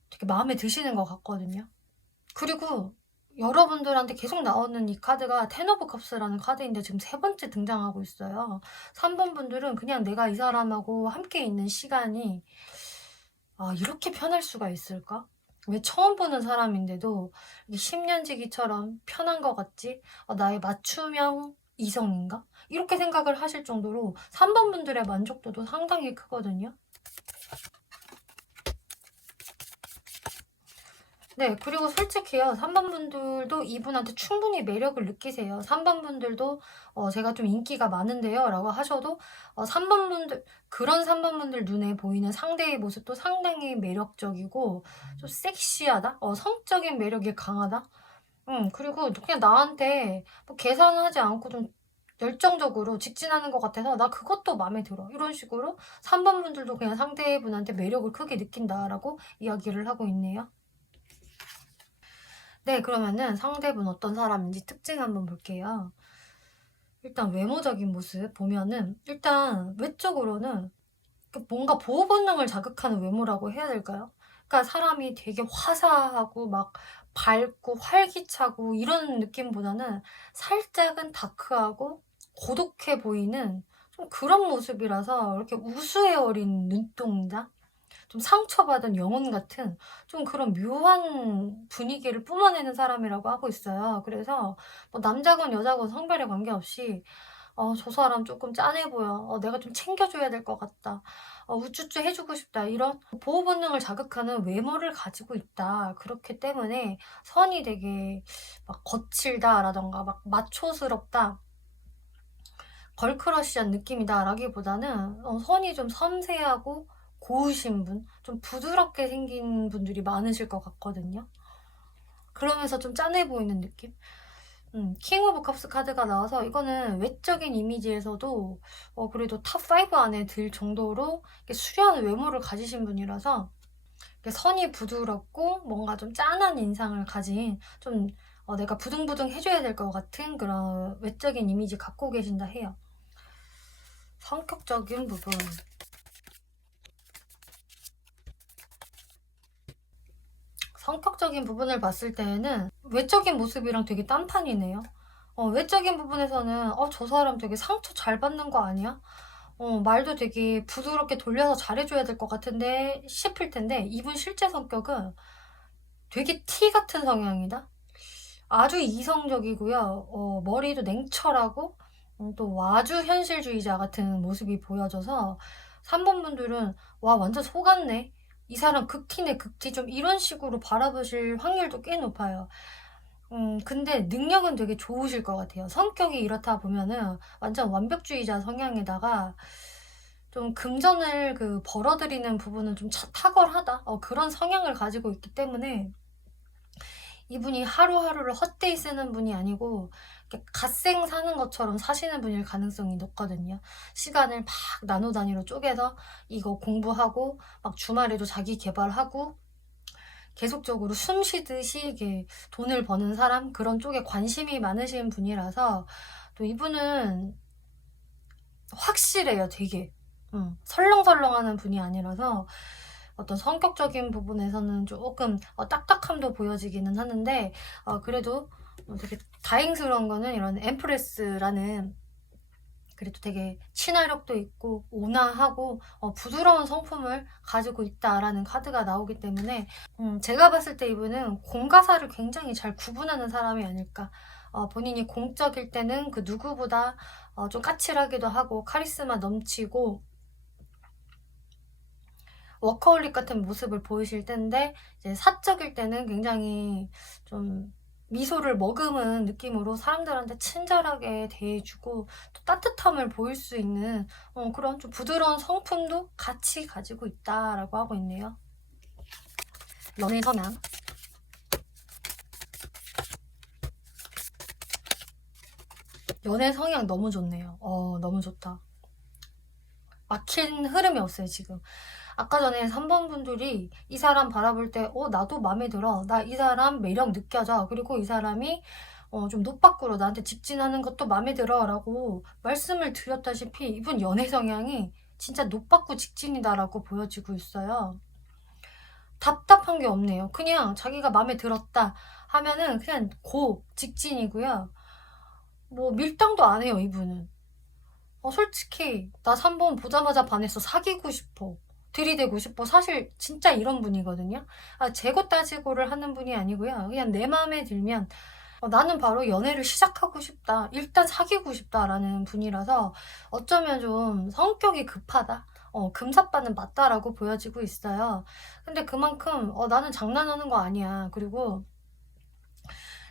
되게 마음에 드시는 것 같거든요. 그리고 여러분들한테 계속 나오는 이 카드가 텐 오브 컵스라는 카드인데 지금 세 번째 등장하고 있어요. 3번 분들은 그냥 내가 이 사람하고 함께 있는 시간이 이렇게 편할 수가 있을까? 왜 처음 보는 사람인데도 이게 10년 지기처럼 편한 것 같지? 나의 맞춤형 이성인가? 이렇게 생각을 하실 정도로 3번 분들의 만족도도 상당히 크거든요. 네. 그리고 솔직히요. 3번 분들도 이분한테 충분히 매력을 느끼세요. 3번 분들도 "제가 좀 인기가 많은데요."라고 하셔도 3번 분들 그런 3번 분들 눈에 보이는 상대의 모습도 상당히 매력적이고 좀 섹시하다? 성적인 매력이 강하다? 그리고 그냥 나한테 뭐 계산하지 않고 좀 열정적으로 직진하는 것 같아서 나 그것도 마음에 들어. 이런 식으로 3번 분들도 그냥 상대분한테 매력을 크게 느낀다라고 이야기를 하고 있네요. 네, 그러면은 상대분 어떤 사람인지 특징 한번 볼게요. 일단 외모적인 모습 보면은 일단 외적으로는 뭔가 보호 본능을 자극하는 외모라고 해야 될까요? 그러니까 사람이 되게 화사하고 막 밝고 활기차고 이런 느낌보다는 살짝은 다크하고 고독해 보이는 좀 그런 모습이라서 이렇게 우수해 어린 눈동자? 좀 상처받은 영혼 같은 좀 그런 묘한 분위기를 뿜어내는 사람이라고 하고 있어요. 그래서 뭐 남자건 여자건 성별에 관계없이 저 사람 조금 짠해 보여. 내가 좀 챙겨줘야 될 것 같다. 우쭈쭈 해주고 싶다. 이런 보호 본능을 자극하는 외모를 가지고 있다. 그렇기 때문에 선이 되게 막 거칠다라던가 막 마초스럽다. 걸크러쉬한 느낌이다라기보다는 선이 좀 섬세하고 고우신 분, 좀 부드럽게 생긴 분들이 많으실 것 같거든요. 그러면서 좀 짠해 보이는 느낌? 킹 오브 컵스 카드가 나와서 이거는 외적인 이미지에서도 그래도 탑5 안에 들 정도로 수려한 외모를 가지신 분이라서 선이 부드럽고 뭔가 좀 짠한 인상을 가진 좀 내가 부둥부둥 해줘야 될 것 같은 그런 외적인 이미지 갖고 계신다 해요. 성격적인 부분. 성격적인 부분을 봤을 때에는 외적인 모습이랑 되게 딴판이네요. 외적인 부분에서는 저 사람 되게 상처 잘 받는 거 아니야? 말도 되게 부드럽게 돌려서 잘해줘야 될 것 같은데 싶을 텐데 이분 실제 성격은 되게 티 같은 성향이다. 아주 이성적이고요. 머리도 냉철하고 또 아주 현실주의자 같은 모습이 보여져서 3번 분들은 와 완전 속았네. 이 사람 극티네 극티 좀 이런 식으로 바라보실 확률도 꽤 높아요. 근데 능력은 되게 좋으실 것 같아요. 성격이 이렇다 보면은 완전 완벽주의자 성향에다가 좀 금전을 벌어들이는 부분은 좀 탁월하다. 그런 성향을 가지고 있기 때문에 이분이 하루하루를 헛되이 쓰는 분이 아니고 갓생 사는 것처럼 사시는 분일 가능성이 높거든요. 시간을 막 나노 단위로 쪼개서 이거 공부하고 막 주말에도 자기 개발하고 계속적으로 숨 쉬듯이 이게 돈을 버는 사람 그런 쪽에 관심이 많으신 분이라서 또 이분은 확실해요, 되게. 설렁설렁하는 분이 아니라서 어떤 성격적인 부분에서는 조금 딱딱함도 보여지기는 하는데 그래도 되게 다행스러운 거는 이런 엠프레스라는 그래도 되게 친화력도 있고 온화하고 부드러운 성품을 가지고 있다라는 카드가 나오기 때문에 제가 봤을 때 이분은 공과사를 굉장히 잘 구분하는 사람이 아닐까. 본인이 공적일 때는 그 누구보다 좀 까칠하기도 하고 카리스마 넘치고 워커홀릭 같은 모습을 보이실 텐데 이제 사적일 때는 굉장히 좀 미소를 머금은 느낌으로 사람들한테 친절하게 대해주고 또 따뜻함을 보일 수 있는 그런 좀 부드러운 성품도 같이 가지고 있다라고 하고 있네요. 연애 성향. 연애 성향 너무 좋네요. 너무 좋다. 막힌 흐름이 없어요, 지금. 아까 전에 3번 분들이 이 사람 바라볼 때 나도 마음에 들어. 나 이 사람 매력 느껴져. 그리고 이 사람이 좀 노빠꾸로 나한테 직진하는 것도 마음에 들어 라고 말씀을 드렸다시피 이분 연애 성향이 진짜 노빠꾸 직진이다라고 보여지고 있어요. 답답한 게 없네요. 그냥 자기가 마음에 들었다 하면은 그냥 고 직진이고요. 뭐 밀당도 안 해요, 이분은. 솔직히 나 3번 보자마자 반했어. 사귀고 싶어. 들이대고 싶어. 사실 진짜 이런 분이거든요. 재고 따지고를 하는 분이 아니고요. 그냥 내 마음에 들면 나는 바로 연애를 시작하고 싶다. 일단 사귀고 싶다라는 분이라서 어쩌면 좀 성격이 급하다. 금사빠는 맞다라고 보여지고 있어요. 근데 그만큼 나는 장난하는 거 아니야. 그리고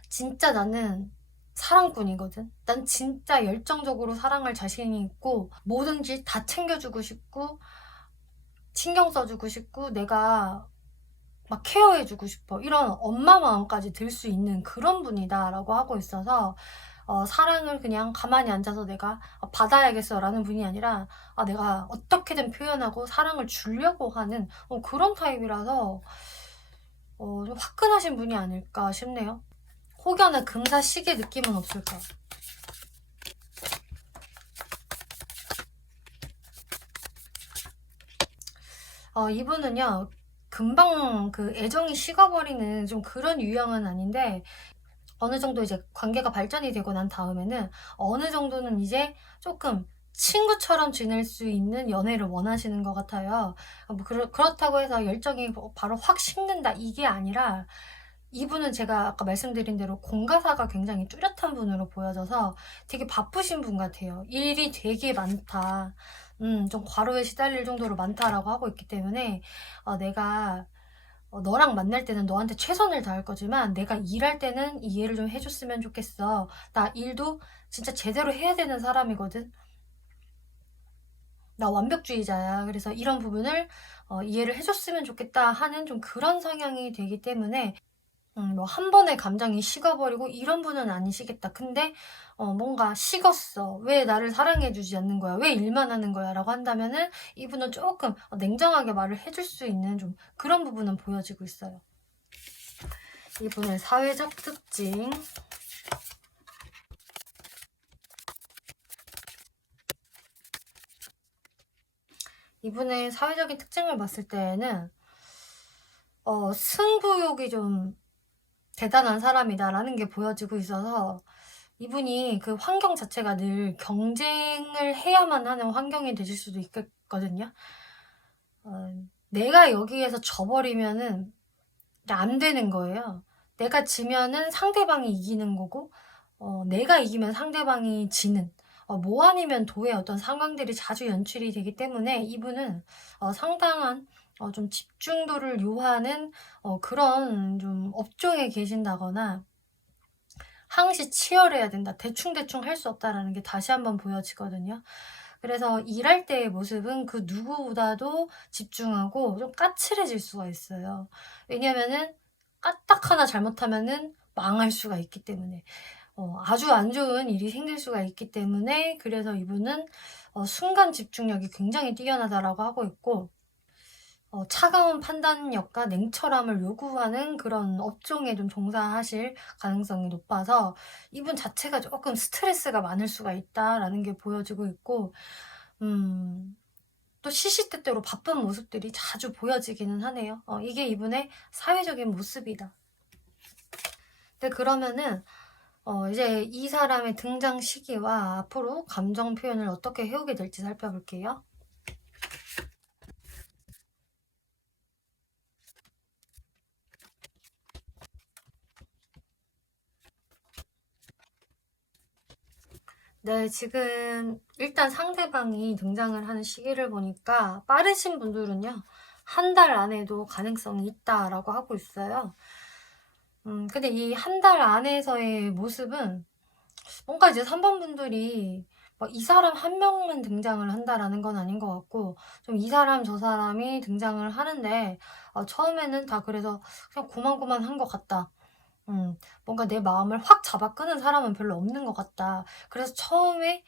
진짜 나는 사랑꾼이거든. 난 진짜 열정적으로 사랑할 자신이 있고 뭐든지 다 챙겨주고 싶고 신경 써주고 싶고 내가 막 케어해주고 싶어. 이런 엄마 마음까지 들 수 있는 그런 분이다라고 하고 있어서 사랑을 그냥 가만히 앉아서 내가 받아야겠어라는 분이 아니라 내가 어떻게든 표현하고 사랑을 주려고 하는 그런 타입이라서 좀 화끈하신 분이 아닐까 싶네요. 혹여나 금사시계 느낌은 없을까? 이분은요, 금방 그 애정이 식어버리는 좀 그런 유형은 아닌데, 어느 정도 이제 관계가 발전이 되고 난 다음에는 어느 정도는 이제 조금 친구처럼 지낼 수 있는 연애를 원하시는 것 같아요. 뭐 그렇다고 해서 열정이 바로 확 식는다 이게 아니라, 이분은 제가 아까 말씀드린 대로 공가사가 굉장히 뚜렷한 분으로 보여져서 되게 바쁘신 분 같아요. 일이 되게 많다. 좀 과로에 시달릴 정도로 많다라고 하고 있기 때문에 내가 너랑 만날 때는 너한테 최선을 다할 거지만 내가 일할 때는 이해를 좀 해줬으면 좋겠어. 나 일도 진짜 제대로 해야 되는 사람이거든. 나 완벽주의자야. 그래서 이런 부분을 이해를 해줬으면 좋겠다 하는 좀 그런 성향이 되기 때문에 뭐 한 번에 감정이 식어버리고 이런 분은 아니시겠다. 근데 뭔가 식었어. 왜 나를 사랑해주지 않는 거야? 왜 일만 하는 거야? 라고 한다면은 이분은 조금 냉정하게 말을 해줄 수 있는 좀 그런 부분은 보여지고 있어요. 이분의 사회적 특징. 이분의 사회적인 특징을 봤을 때는 승부욕이 좀 대단한 사람이다라는 게 보여지고 있어서 이분이 그 환경 자체가 늘 경쟁을 해야만 하는 환경이 되실 수도 있겠거든요. 내가 여기에서 져버리면은 안 되는 거예요. 내가 지면은 상대방이 이기는 거고, 내가 이기면 상대방이 지는, 뭐 아니면 도의 어떤 상황들이 자주 연출이 되기 때문에 이분은 상당한 좀 집중도를 요하는 그런 좀 업종에 계신다거나 항시 치열해야 된다. 대충대충 할 수 없다라는 게 다시 한번 보여지거든요. 그래서 일할 때의 모습은 그 누구보다도 집중하고 좀 까칠해질 수가 있어요. 왜냐면은 까딱 하나 잘못하면은 망할 수가 있기 때문에 아주 안 좋은 일이 생길 수가 있기 때문에 그래서 이분은 순간 집중력이 굉장히 뛰어나다라고 하고 있고 차가운 판단력과 냉철함을 요구하는 그런 업종에 좀 종사하실 가능성이 높아서 이분 자체가 조금 스트레스가 많을 수가 있다라는 게 보여지고 있고 또 시시때때로 바쁜 모습들이 자주 보여지기는 하네요. 이게 이분의 사회적인 모습이다. 네, 그러면은 이제 이 사람의 등장 시기와 앞으로 감정 표현을 어떻게 해오게 될지 살펴볼게요. 네, 지금 일단 상대방이 등장을 하는 시기를 보니까 빠르신 분들은요, 한 달 안에도 가능성이 있다라고 하고 있어요. 근데 이 한 달 안에서의 모습은 뭔가 이제 3번 분들이 막 이 사람 한 명만 등장을 한다라는 건 아닌 것 같고, 좀 이 사람 저 사람이 등장을 하는데, 처음에는 다 그래서 그냥 고만고만한 것 같다. 뭔가 내 마음을 확 잡아 끄는 사람은 별로 없는 것 같다. 그래서 처음에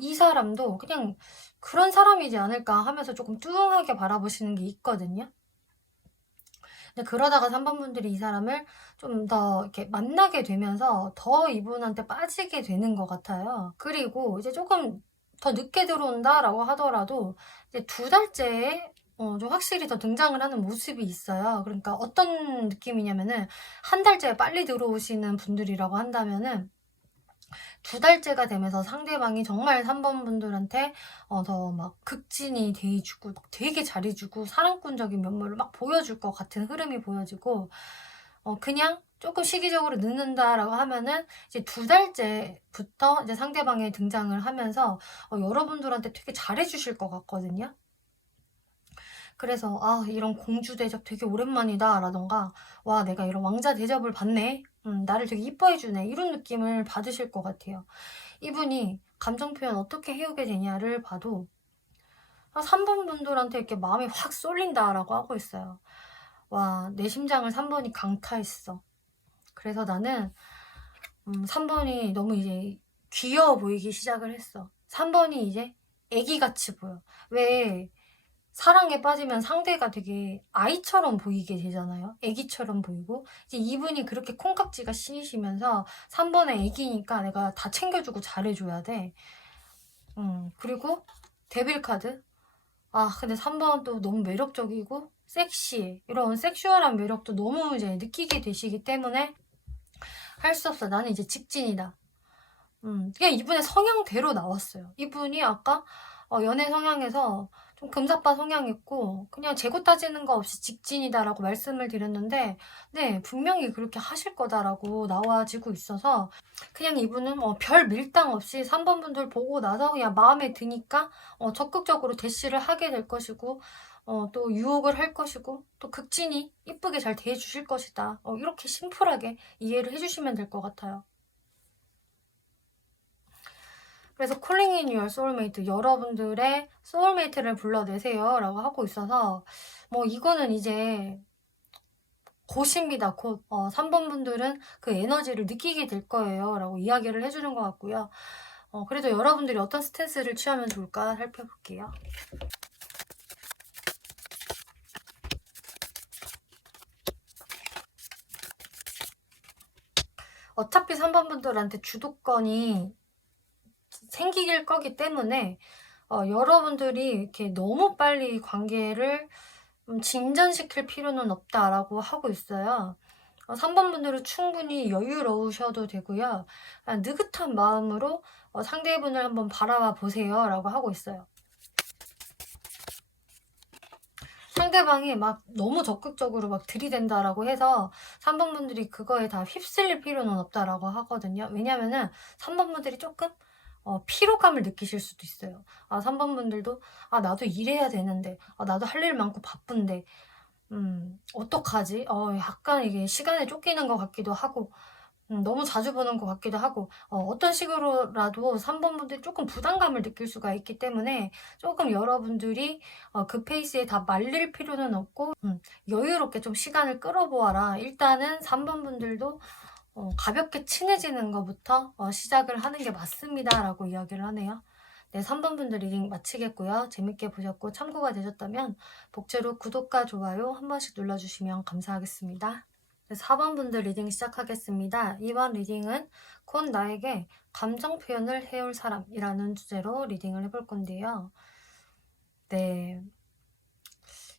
이 사람도 그냥 그런 사람이지 않을까 하면서 조금 뚱하게 바라보시는 게 있거든요. 근데 그러다가 3번 분들이 이 사람을 좀 더 이렇게 만나게 되면서 더 이분한테 빠지게 되는 것 같아요. 그리고 이제 조금 더 늦게 들어온다라고 하더라도 이제 2달째에 좀 확실히 더 등장을 하는 모습이 있어요. 그러니까 어떤 느낌이냐면은 한 달째 빨리 들어오시는 분들이라고 한다면은 2달째가 되면서 상대방이 정말 3번 분들한테 더 막 극진히 대해주고 막 되게 잘해주고 사랑꾼적인 면모를 막 보여줄 것 같은 흐름이 보여지고 그냥 조금 시기적으로 늦는다라고 하면은 이제 2달째부터 이제 상대방이 등장을 하면서 여러분들한테 되게 잘해주실 것 같거든요. 그래서 이런 공주 대접 되게 오랜만이다 라던가 와 내가 이런 왕자 대접을 받네, 나를 되게 이뻐해 주네, 이런 느낌을 받으실 것 같아요. 이분이 감정 표현 어떻게 해오게 되냐를 봐도 3번 분들한테 이렇게 마음이 확 쏠린다라고 하고 있어요. 와, 내 심장을 3번이 강타했어. 그래서 나는 3번이 너무 이제 귀여워 보이기 시작을 했어. 3번이 이제 애기같이 보여. 왜 사랑에 빠지면 상대가 되게 아이처럼 보이게 되잖아요. 애기처럼 보이고. 이제 이분이 그렇게 콩깍지가 씌이시면서 3번의 애기니까 내가 다 챙겨주고 잘해줘야 돼. 그리고 데빌 카드. 아, 근데 3번 또 너무 매력적이고 섹시해. 이런 섹슈얼한 매력도 너무 이제 느끼게 되시기 때문에 할 수 없어. 나는 이제 직진이다. 그냥 이분의 성향대로 나왔어요. 이분이 아까 연애 성향에서 좀 금사빠 성향이었고 그냥 재고 따지는 거 없이 직진이다라고 말씀을 드렸는데 네, 분명히 그렇게 하실 거다라고 나와지고 있어서 그냥 이분은 별 밀당 없이 3번 분들 보고 나서 그냥 마음에 드니까 적극적으로 대시를 하게 될 것이고 또 유혹을 할 것이고 또 극진히 이쁘게 잘 대해주실 것이다. 이렇게 심플하게 이해를 해주시면 될 것 같아요. 그래서 콜링 인 유얼 소울메이트, 여러분들의 소울메이트를 불러내세요 라고 하고 있어서 뭐 이거는 이제 곧입니다. 곧 3번 분들은 그 에너지를 느끼게 될 거예요 라고 이야기를 해주는 것 같고요. 그래도 여러분들이 어떤 스탠스를 취하면 좋을까 살펴볼게요. 어차피 3번 분들한테 주도권이 생길 거기 때문에 여러분들이 이렇게 너무 빨리 관계를 진전시킬 필요는 없다라고 하고 있어요. 3번 분들은 충분히 여유로우셔도 되고요. 느긋한 마음으로 상대분을 한번 바라봐 보세요 라고 하고 있어요. 상대방이 막 너무 적극적으로 막 들이댄다라고 해서 3번 분들이 그거에 다 휩쓸릴 필요는 없다라고 하거든요. 왜냐면은 3번 분들이 조금 피로감을 느끼실 수도 있어요. 3번 분들도 나도 일해야 되는데 나도 할 일 많고 바쁜데 어떡하지? 약간 이게 시간에 쫓기는 것 같기도 하고 너무 자주 보는 것 같기도 하고 어떤 식으로라도 3번 분들이 조금 부담감을 느낄 수가 있기 때문에 조금 여러분들이 그 페이스에 다 말릴 필요는 없고 여유롭게 좀 시간을 끌어보아라. 일단은 3번 분들도 가볍게 친해지는 것부터 시작을 하는 게 맞습니다 라고 이야기를 하네요. 네, 3번 분들 리딩 마치겠고요. 재밌게 보셨고 참고가 되셨다면 복제로 구독과 좋아요 한 번씩 눌러주시면 감사하겠습니다. 네, 4번 분들 리딩 시작하겠습니다. 이번 리딩은 곧 나에게 감정 표현을 해올 사람이라는 주제로 리딩을 해볼 건데요. 네,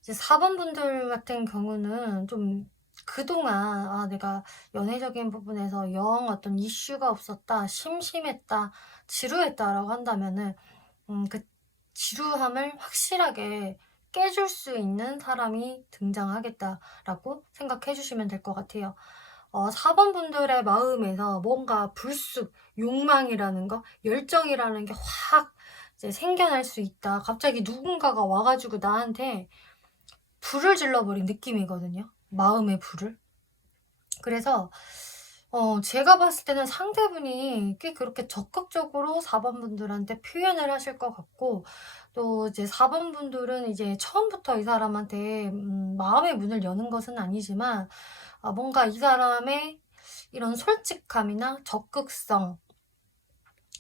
이제 4번 분들 같은 경우는 좀 그동안 내가 연애적인 부분에서 영 어떤 이슈가 없었다, 심심했다, 지루했다라고 한다면은 그 지루함을 확실하게 깨줄 수 있는 사람이 등장하겠다라고 생각해 주시면 될 것 같아요. 4번 분들의 마음에서 뭔가 불쑥 욕망이라는 거, 열정이라는 게 확 이제 생겨날 수 있다. 갑자기 누군가가 와가지고 나한테 불을 질러버린 느낌이거든요. 마음의 불을. 그래서 제가 봤을 때는 상대분이 꽤 그렇게 적극적으로 4번 분들한테 표현을 하실 것 같고 또 이제 4번 분들은 이제 처음부터 이 사람한테 마음의 문을 여는 것은 아니지만 뭔가 이 사람의 이런 솔직함이나 적극성,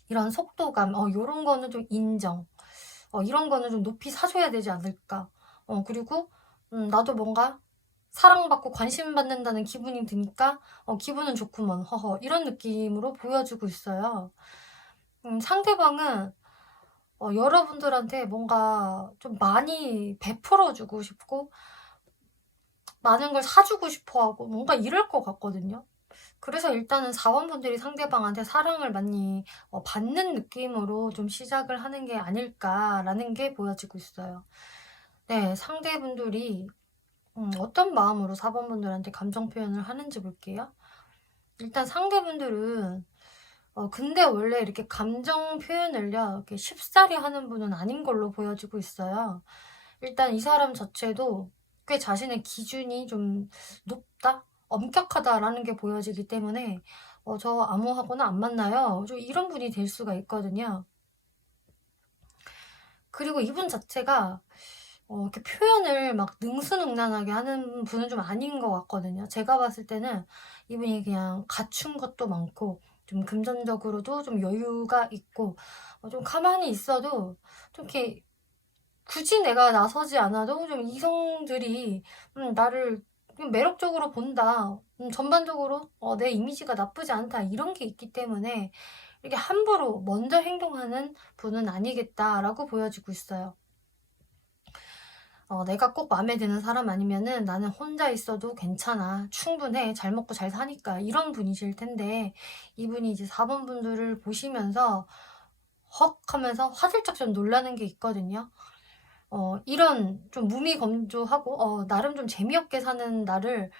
이런 속도감, 요런 거는 좀 인정, 이런 거는 좀 높이 사줘야 되지 않을까. 그리고 나도 뭔가 사랑받고 관심 받는다는 기분이 드니까 기분은 좋구먼 허허 이런 느낌으로 보여주고 있어요. 상대방은 여러분들한테 뭔가 좀 많이 베풀어주고 싶고 많은 걸 사주고 싶어하고 뭔가 이럴 것 같거든요. 그래서 일단은 4번 분들이 상대방한테 사랑을 많이 받는 느낌으로 좀 시작을 하는 게 아닐까라는 게 보여지고 있어요. 네, 상대분들이 어떤 마음으로 4번 분들한테 감정 표현을 하는지 볼게요. 일단 상대분들은 근데 원래 이렇게 감정 표현을요 이렇게 쉽사리 하는 분은 아닌 걸로 보여지고 있어요. 일단 이 사람 자체도 꽤 자신의 기준이 좀 높다, 엄격하다라는 게 보여지기 때문에 저 아무하고나 안 만나요. 좀 이런 분이 될 수가 있거든요. 그리고 이분 자체가 이렇게 표현을 막 능수능란하게 하는 분은 좀 아닌 것 같거든요. 제가 봤을 때는 이분이 그냥 갖춘 것도 많고 좀 금전적으로도 좀 여유가 있고 좀 가만히 있어도 좀 이렇게 굳이 내가 나서지 않아도 좀 이성들이 나를 좀 매력적으로 본다. 전반적으로 내 이미지가 나쁘지 않다. 이런 게 있기 때문에 이렇게 함부로 먼저 행동하는 분은 아니겠다라고 보여지고 있어요. 내가 꼭 마음에 드는 사람 아니면은 나는 혼자 있어도 괜찮아. 충분해. 잘 먹고 잘 사니까. 이런 분이실 텐데, 이분이 이제 4번 분들을 보시면서 헉 하면서 화들짝 좀 놀라는 게 있거든요. 이런 좀 무미건조하고 나름 좀 재미없게 사는 나를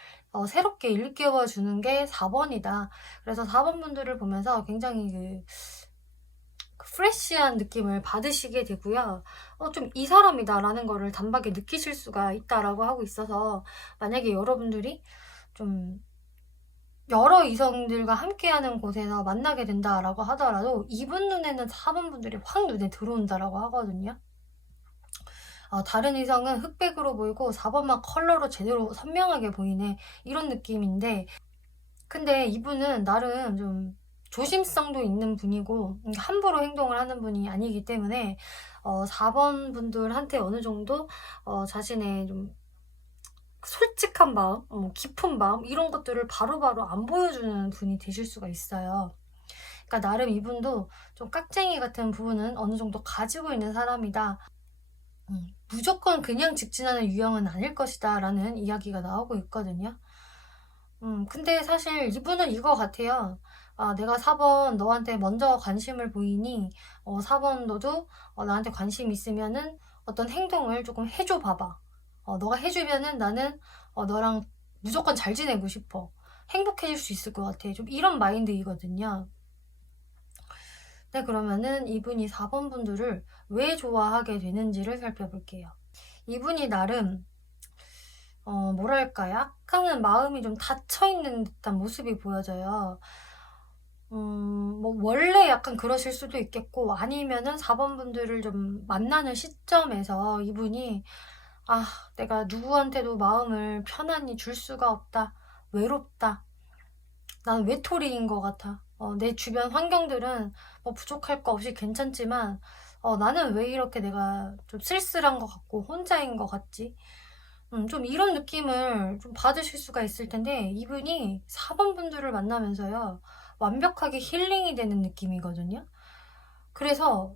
새롭게 일깨워 주는 게 4번이다. 그래서 4번 분들을 보면서 굉장히 그 프레시한 느낌을 받으시게 되고요. 좀 '이 사람이다.'라는 거를 단박에 느끼실 수가 있다라고 하고 있어서 만약에 여러분들이 좀 여러 이성들과 함께하는 곳에서 만나게 된다라고 하더라도 이분 눈에는 4번 분들이 확 눈에 들어온다라고 하거든요. 다른 이성은 흑백으로 보이고 4번만 컬러로 제대로 선명하게 보이네. 이런 느낌인데 근데 이분은 나름 좀 조심성도 있는 분이고 함부로 행동을 하는 분이 아니기 때문에 4번 분들한테 어느 정도 자신의 좀 솔직한 마음, 깊은 마음 이런 것들을 바로바로 안 보여주는 분이 되실 수가 있어요. 그러니까 나름 이분도 좀 깍쟁이 같은 부분은 어느 정도 가지고 있는 사람이다. 무조건 그냥 직진하는 유형은 아닐 것이다 라는 이야기가 나오고 있거든요. 근데 사실 이분은 이거 같아요. 내가 4번 너한테 먼저 관심을 보이니 4번 너도 나한테 관심 있으면은 어떤 행동을 조금 해줘 봐봐. 너가 해주면은 나는 너랑 무조건 잘 지내고 싶어. 행복해질 수 있을 것 같아. 좀 이런 마인드이거든요. 네, 그러면은 이분이 4번 분들을 왜 좋아하게 되는지를 살펴볼게요. 이분이 나름 뭐랄까 약간은 마음이 좀 닫혀있는 듯한 모습이 보여져요. 뭐 원래 약간 그러실 수도 있겠고 아니면은 4번 분들을 좀 만나는 시점에서 이분이 '아 내가 누구한테도 마음을 편안히 줄 수가 없다. 외롭다. 난 외톨이인 것 같아. 내 주변 환경들은 뭐 부족할 거 없이 괜찮지만 나는 왜 이렇게 내가 좀 쓸쓸한 것 같고 혼자인 것 같지?' 좀 이런 느낌을 좀 받으실 수가 있을 텐데 이분이 4번 분들을 만나면서요. 완벽하게 힐링이 되는 느낌이거든요. 그래서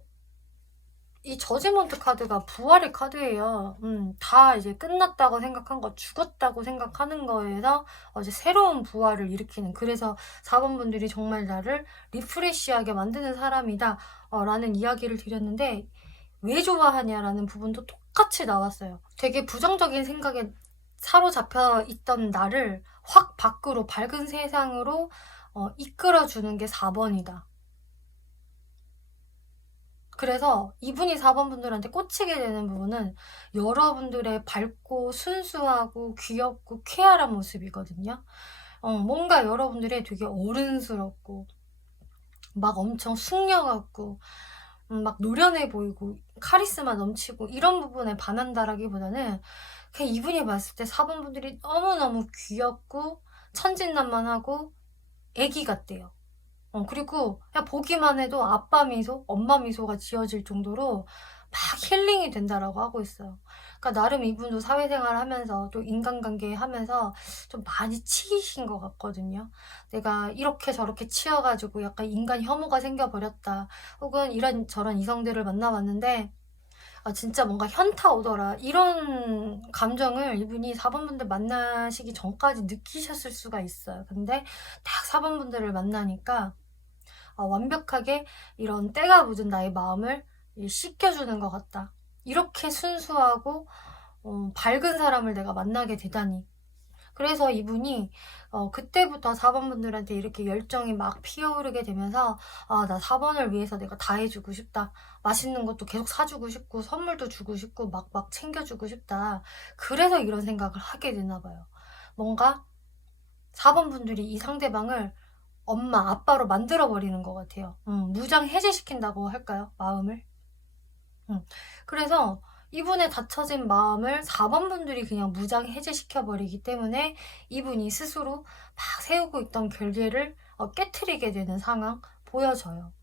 이 저지먼트 카드가 부활의 카드예요. 다 이제 끝났다고 생각한 거, 죽었다고 생각하는 거에서 이제 새로운 부활을 일으키는. 그래서 4번 분들이 정말 나를 리프레시하게 만드는 사람이다. 라는 이야기를 드렸는데 왜 좋아하냐라는 부분도 똑같이 나왔어요. 되게 부정적인 생각에 사로잡혀 있던 나를 확 밖으로 밝은 세상으로 이끌어주는 게 4번이다. 그래서 이분이 4번 분들한테 꽂히게 되는 부분은 여러분들의 밝고 순수하고 귀엽고 쾌활한 모습이거든요. 뭔가 여러분들의 되게 어른스럽고 막 엄청 숙녀 같고 막 노련해 보이고 카리스마 넘치고 이런 부분에 반한다라기보다는 그냥 이분이 봤을 때 4번 분들이 너무너무 귀엽고 천진난만하고 애기 같대요. 그리고 그냥 보기만 해도 아빠 미소, 엄마 미소가 지어질 정도로 막 힐링이 된다라고 하고 있어요. 그러니까 나름 이분도 사회생활 하면서 또 인간관계 하면서 좀 많이 치이신 것 같거든요. 내가 이렇게 저렇게 치여가지고 약간 인간 혐오가 생겨버렸다. 혹은 이런저런 이성들을 만나봤는데 진짜 뭔가 현타 오더라. 이런 감정을 이분이 4번 분들 만나시기 전까지 느끼셨을 수가 있어요. 근데 딱 4번 분들을 만나니까 완벽하게 이런 때가 묻은 나의 마음을 씻겨주는 것 같다. 이렇게 순수하고 밝은 사람을 내가 만나게 되다니. 그래서 이분이 그때부터 4번 분들한테 이렇게 열정이 막 피어오르게 되면서 나 4번을 위해서 내가 다 해주고 싶다. 맛있는 것도 계속 사주고 싶고 선물도 주고 싶고 막 챙겨주고 싶다. 그래서 이런 생각을 하게 되나 봐요. 뭔가 4번 분들이 이 상대방을 엄마, 아빠로 만들어 버리는 것 같아요. 무장 해제시킨다고 할까요? 마음을. 그래서 이분의 닫혀진 마음을 4번 분들이 그냥 무장 해제시켜 버리기 때문에 이분이 스스로 막 세우고 있던 결계를 깨트리게 되는 상황 보여져요.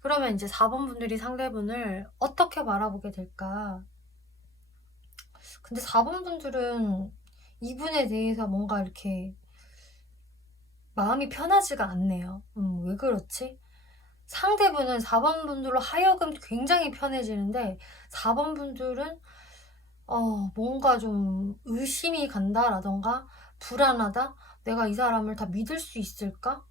그러면 이제 4번 분들이 상대분을 어떻게 바라보게 될까? 근데 4번 분들은 이분에 대해서 뭔가 이렇게 마음이 편하지가 않네요. 왜 그렇지? 상대분은 4번 분들로 하여금 굉장히 편해지는데 4번 분들은 뭔가 좀 의심이 간다라던가 불안하다? 내가 이 사람을 다 믿을 수 있을까?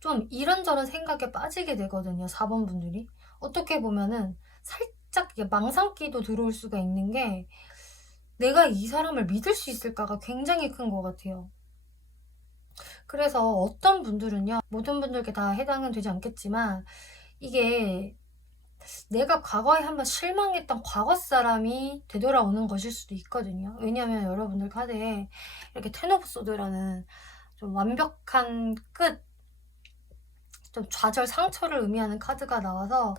좀 이런저런 생각에 빠지게 되거든요. 4번 분들이. 어떻게 보면은 살짝 이게 망상기도 들어올 수가 있는 게 내가 이 사람을 믿을 수 있을까가 굉장히 큰 것 같아요. 그래서 어떤 분들은요, 모든 분들께 다 해당은 되지 않겠지만 이게 내가 과거에 한번 실망했던 과거 사람이 되돌아오는 것일 수도 있거든요. 왜냐하면 여러분들 카드에 이렇게 텐 오브 소드라는 좀 완벽한 끝, 좀 좌절 상처를 의미하는 카드가 나와서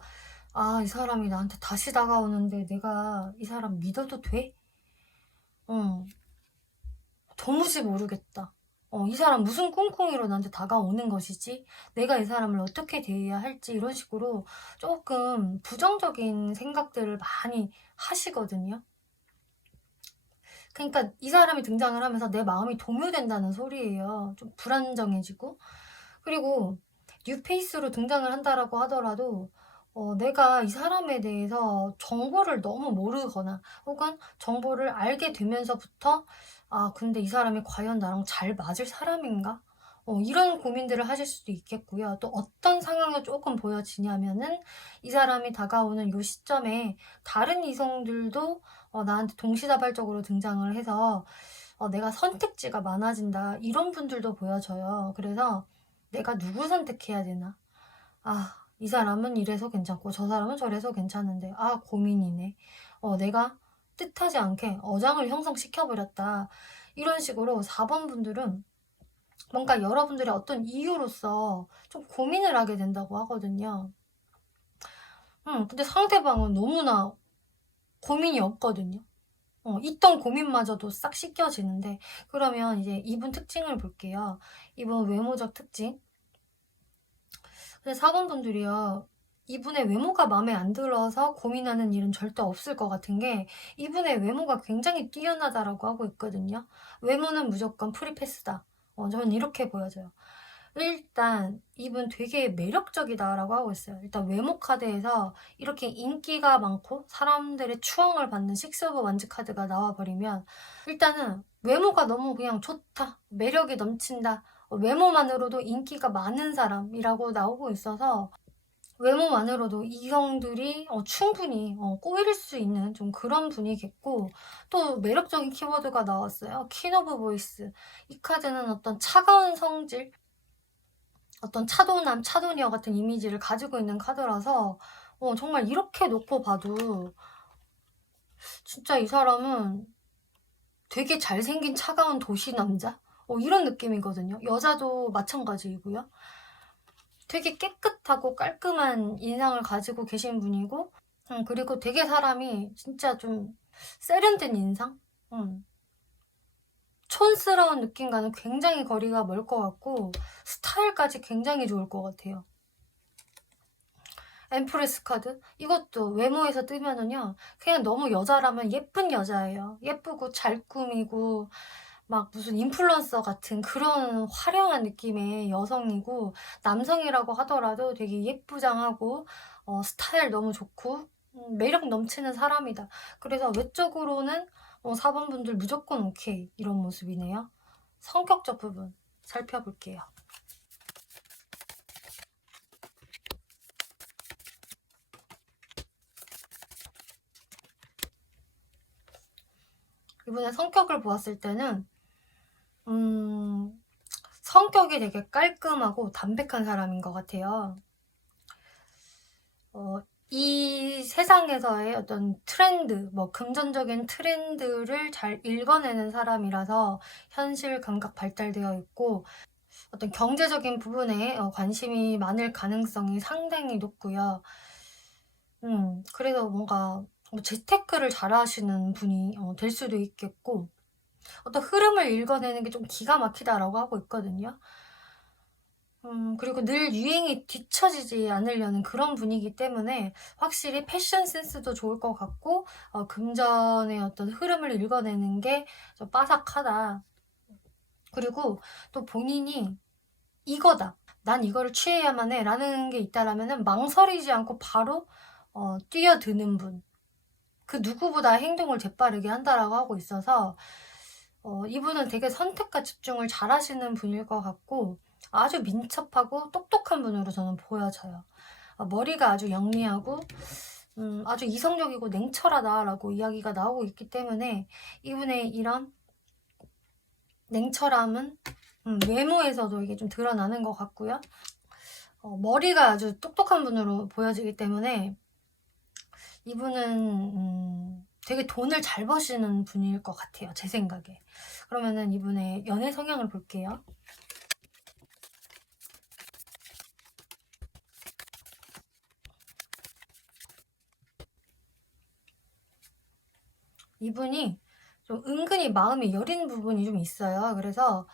아, 이 사람이 나한테 다시 다가오는데 내가 이 사람 믿어도 돼? 도무지 모르겠다. 이 사람 무슨 꿍꿍이로 나한테 다가오는 것이지? 내가 이 사람을 어떻게 대해야 할지 이런 식으로 조금 부정적인 생각들을 많이 하시거든요. 그러니까 이 사람이 등장을 하면서 내 마음이 동요된다는 소리예요. 좀 불안정해지고. 그리고 뉴페이스로 등장을 한다라고 하더라도 내가 이 사람에 대해서 정보를 너무 모르거나 혹은 정보를 알게 되면서부터 아, 근데 이 사람이 과연 나랑 잘 맞을 사람인가? 이런 고민들을 하실 수도 있겠고요. 또 어떤 상황이 조금 보여지냐면은 이 사람이 다가오는 요 시점에 다른 이성들도 나한테 동시다발적으로 등장을 해서 내가 선택지가 많아진다. 이런 분들도 보여져요. 그래서 내가 누구 선택해야 되나? 아, 이 사람은 이래서 괜찮고 저 사람은 저래서 괜찮은데 아, 고민이네. 내가 뜻하지 않게 어장을 형성시켜버렸다. 이런 식으로 4번 분들은 뭔가 여러분들의 어떤 이유로서 좀 고민을 하게 된다고 하거든요. 근데 상대방은 너무나 고민이 없거든요. 있던 고민마저도 싹 씻겨지는데 그러면 이제 이분 특징을 볼게요. 이분 외모적 특징. 근데 4번 분들이요. 이분의 외모가 마음에 안 들어서 고민하는 일은 절대 없을 것 같은 게 이분의 외모가 굉장히 뛰어나다라고 하고 있거든요. 외모는 무조건 프리패스다. 저는 이렇게 보여져요. 일단 이분 되게 매력적이다라고 하고 있어요. 일단 외모 카드에서 이렇게 인기가 많고 사람들의 추앙을 받는 식스 오브 완즈 카드가 나와버리면 일단은 외모가 너무 그냥 좋다. 매력이 넘친다. 외모만으로도 인기가 많은 사람이라고 나오고 있어서 외모만으로도 이성들이 충분히 꼬일 수 있는 좀 그런 분이겠고 또 매력적인 키워드가 나왔어요. 퀸 오브 보이스. 이 카드는 어떤 차가운 성질, 어떤 차도남, 차도녀 같은 이미지를 가지고 있는 카드라서 정말 이렇게 놓고 봐도 진짜 이 사람은 되게 잘생긴 차가운 도시 남자? 이런 느낌이거든요. 여자도 마찬가지이고요. 되게 깨끗하고 깔끔한 인상을 가지고 계신 분이고 그리고 되게 사람이 진짜 좀 세련된 인상? 촌스러운 느낌과는 굉장히 거리가 멀 것 같고 스타일까지 굉장히 좋을 것 같아요. 엠프레스 카드? 이것도 외모에서 뜨면은요 그냥 너무 여자라면 예쁜 여자예요. 예쁘고 잘 꾸미고 막 무슨 인플루언서 같은 그런 화려한 느낌의 여성이고 남성이라고 하더라도 되게 예쁘장하고 스타일 너무 좋고 매력 넘치는 사람이다. 그래서 외적으로는 4번 분들 무조건 오케이 이런 모습이네요. 성격적 부분 살펴볼게요. 이번에 성격을 보았을 때는 성격이 되게 깔끔하고 담백한 사람인 것 같아요. 이 세상에서의 어떤 트렌드, 금전적인 트렌드를 잘 읽어내는 사람이라서 현실 감각 발달되어 있고 어떤 경제적인 부분에 관심이 많을 가능성이 상당히 높고요. 그래서 뭔가 재테크를 잘 하시는 분이 될 수도 있겠고 어떤 흐름을 읽어내는 게 좀 기가 막히다라고 하고 있거든요. 그리고 늘 유행에 뒤처지지 않으려는 그런 분이기 때문에 확실히 패션 센스도 좋을 것 같고, 금전의 어떤 흐름을 읽어내는 게 좀 빠삭하다. 그리고 또 본인이 이거다, 난 이거를 취해야만 해 라는 게 있다라면은 망설이지 않고 바로 뛰어드는 분, 그 누구보다 행동을 재빠르게 한다라고 하고 있어서 이분은 되게 선택과 집중을 잘 하시는 분일 것 같고, 아주 민첩하고 똑똑한 분으로 저는 보여져요. 머리가 아주 영리하고 아주 이성적이고 냉철하다라고 이야기가 나오고 있기 때문에 이분의 이런 냉철함은 외모에서도 이게 좀 드러나는 것 같고요. 머리가 아주 똑똑한 분으로 보여지기 때문에 이분은 되게 돈을 잘 버시는 분일 것 같아요, 제 생각에. 그러면은 이분의 연애 성향을 볼게요. 이분이 좀 은근히 마음이 여린 부분이 좀 있어요. 그래서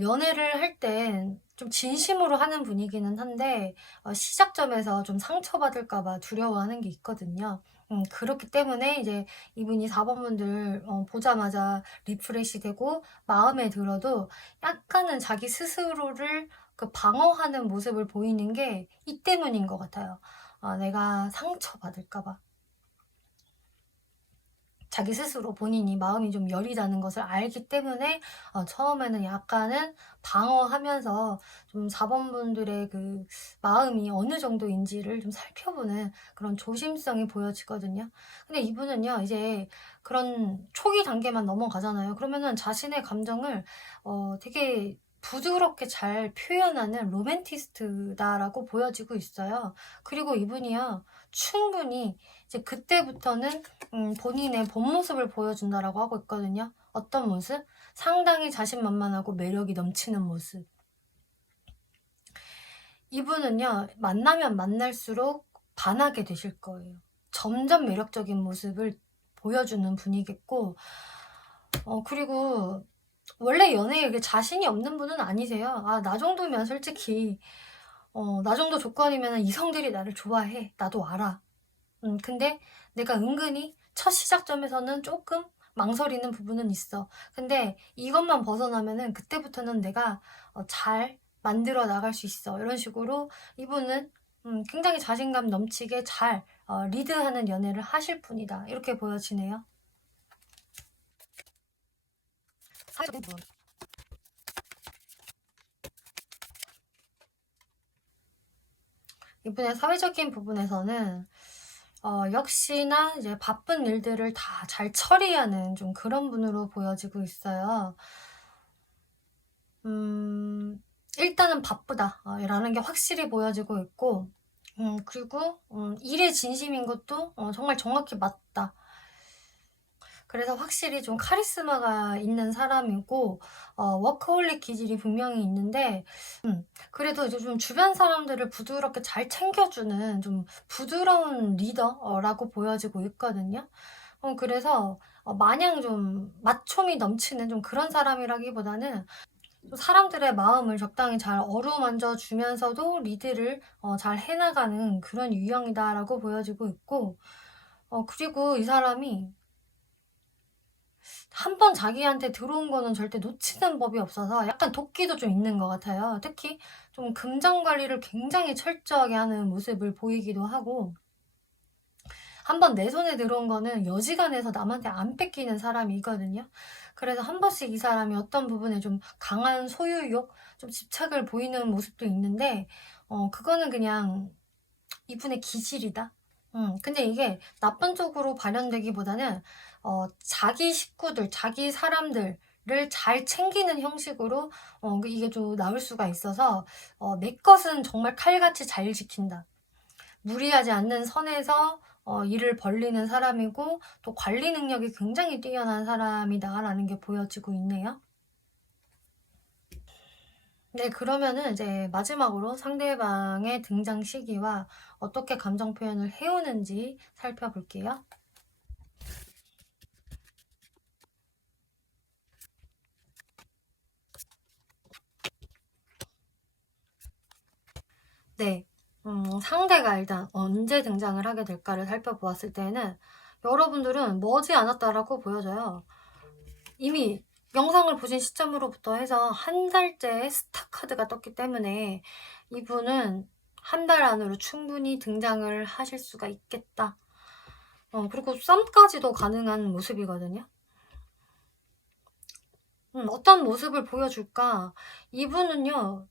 연애를 할 땐 좀 진심으로 하는 분이기는 한데 시작점에서 좀 상처받을까 봐 두려워하는 게 있거든요. 그렇기 때문에 이제 이분이 4번 분들 보자마자 리프레시 되고 마음에 들어도 약간은 자기 스스로를 그 방어하는 모습을 보이는 게 이 때문인 것 같아요. 내가 상처받을까 봐. 자기 스스로 본인이 마음이 좀 여리다는 것을 알기 때문에 처음에는 약간은 방어하면서 좀 4번 분들의 그 마음이 어느 정도인지를 좀 살펴보는 그런 조심성이 보여지거든요. 근데 이분은요, 이제 그런 초기 단계만 넘어가잖아요. 그러면은 자신의 감정을 되게 부드럽게 잘 표현하는 로맨티스트다라고 보여지고 있어요. 그리고 이분이요, 충분히 이제 그때부터는 본인의 본 모습을 보여준다라고 하고 있거든요. 어떤 모습? 상당히 자신만만하고 매력이 넘치는 모습. 이분은요, 만나면 만날수록 반하게 되실 거예요. 점점 매력적인 모습을 보여주는 분이겠고, 그리고 원래 연애에 자신이 없는 분은 아니세요. 나 정도면 솔직히, 나 정도 조건이면 이성들이 나를 좋아해. 나도 알아. 근데 내가 은근히 첫 시작점에서는 조금 망설이는 부분은 있어. 근데 이것만 벗어나면은 그때부터는 내가 잘 만들어 나갈 수 있어. 이런 식으로 이분은 굉장히 자신감 넘치게 잘 리드하는 연애를 하실 분이다. 이렇게 보여지네요. 사회적인 부분. 이분의 사회적인 부분에서는 역시나 이제 바쁜 일들을 다 잘 처리하는 좀 그런 분으로 보여지고 있어요. 일단은 바쁘다 라는 게 확실히 보여지고 있고, 그리고 일에 진심인 것도 정말 정확히 맞다. 그래서 확실히 좀 카리스마가 있는 사람이고, 워커홀릭 기질이 분명히 있는데, 그래도 이제 좀 주변 사람들을 부드럽게 잘 챙겨주는 좀 부드러운 리더라고 보여지고 있거든요. 그래서 마냥 좀 마초미 넘치는 좀 그런 사람이라기보다는 사람들의 마음을 적당히 잘 어루만져 주면서도 리드를 잘 해나가는 그런 유형이다라고 보여지고 있고, 그리고 이 사람이 한 번 자기한테 들어온 거는 절대 놓치는 법이 없어서 약간 도끼도 좀 있는 것 같아요. 특히 좀 금전 관리를 굉장히 철저하게 하는 모습을 보이기도 하고, 한 번 내 손에 들어온 거는 여지간해서 남한테 안 뺏기는 사람이거든요. 그래서 한 번씩 이 사람이 어떤 부분에 좀 강한 소유욕, 좀 집착을 보이는 모습도 있는데, 그거는 그냥 이분의 기질이다. 근데 이게 나쁜 쪽으로 발현되기보다는 자기 식구들, 자기 사람들을 잘 챙기는 형식으로 이게 좀 나올 수가 있어서 내 것은 정말 칼같이 잘 지킨다. 무리하지 않는 선에서 일을 벌리는 사람이고, 또 관리 능력이 굉장히 뛰어난 사람이다라는 게 보여지고 있네요. 네, 그러면은 이제 마지막으로 상대방의 등장 시기와 어떻게 감정 표현을 해오는지 살펴볼게요. 네. 상대가 일단 언제 등장을 하게 될까를 살펴보았을 때는 여러분들은 머지않았다라고 보여져요. 이미 영상을 보신 시점으로부터 해서 한 달째 스타 카드가 떴기 때문에 이분은 한 달 안으로 충분히 등장을 하실 수가 있겠다. 그리고 썸까지도 가능한 모습이거든요. 어떤 모습을 보여줄까? 이분은요,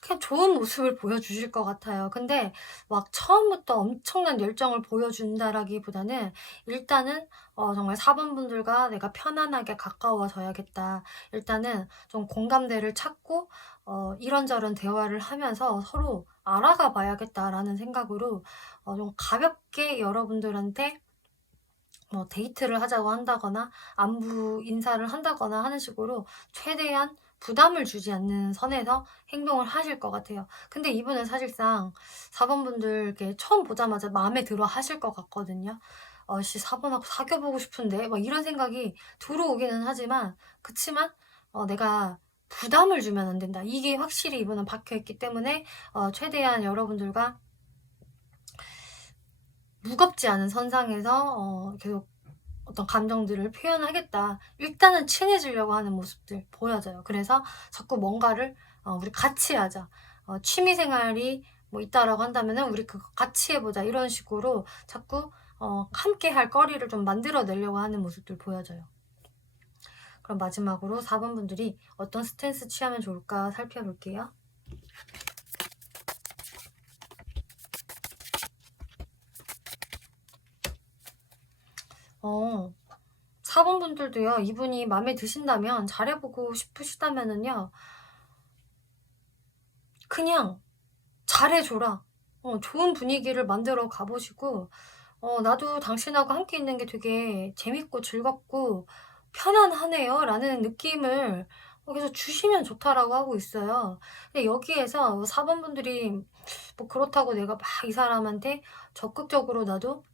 그냥 좋은 모습을 보여주실 것 같아요. 근데 막 처음부터 엄청난 열정을 보여준다라기보다는 일단은 정말 4번 분들과 내가 편안하게 가까워져야겠다. 일단은 좀 공감대를 찾고 이런저런 대화를 하면서 서로 알아가 봐야겠다라는 생각으로 좀 가볍게 여러분들한테 뭐 데이트를 하자고 한다거나 안부 인사를 한다거나 하는 식으로 최대한 부담을 주지 않는 선에서 행동을 하실 것 같아요. 근데 이분은 사실상 4번 분들 이렇게 처음 보자마자 마음에 들어 하실 것 같거든요. 4번하고 사귀어보고 싶은데 막 이런 생각이 들어오기는 하지만 그치만 내가 부담을 주면 안 된다. 이게 확실히 이분은 박혀있기 때문에 최대한 여러분들과 무겁지 않은 선상에서 계속 어떤 감정들을 표현하겠다. 일단은 친해지려고 하는 모습들 보여져요. 그래서 자꾸 뭔가를 우리 같이 하자. 취미 생활이 뭐 있다라고 한다면은 우리 그거 같이 해보자. 이런 식으로 자꾸 함께 할 거리를 좀 만들어내려고 하는 모습들 보여져요. 그럼 마지막으로 4번 분들이 어떤 스탠스 취하면 좋을까 살펴볼게요. 4번 분들도요, 이분이 마음에 드신다면, 잘해보고 싶으시다면은요, 그냥 잘해줘라. 좋은 분위기를 만들어 가보시고, 나도 당신하고 함께 있는 게 되게 재밌고 즐겁고 편안하네요. 라는 느낌을 계속 주시면 좋다라고 하고 있어요. 근데 여기에서 4번 분들이 뭐 그렇다고 내가 막 이 사람한테 적극적으로 나도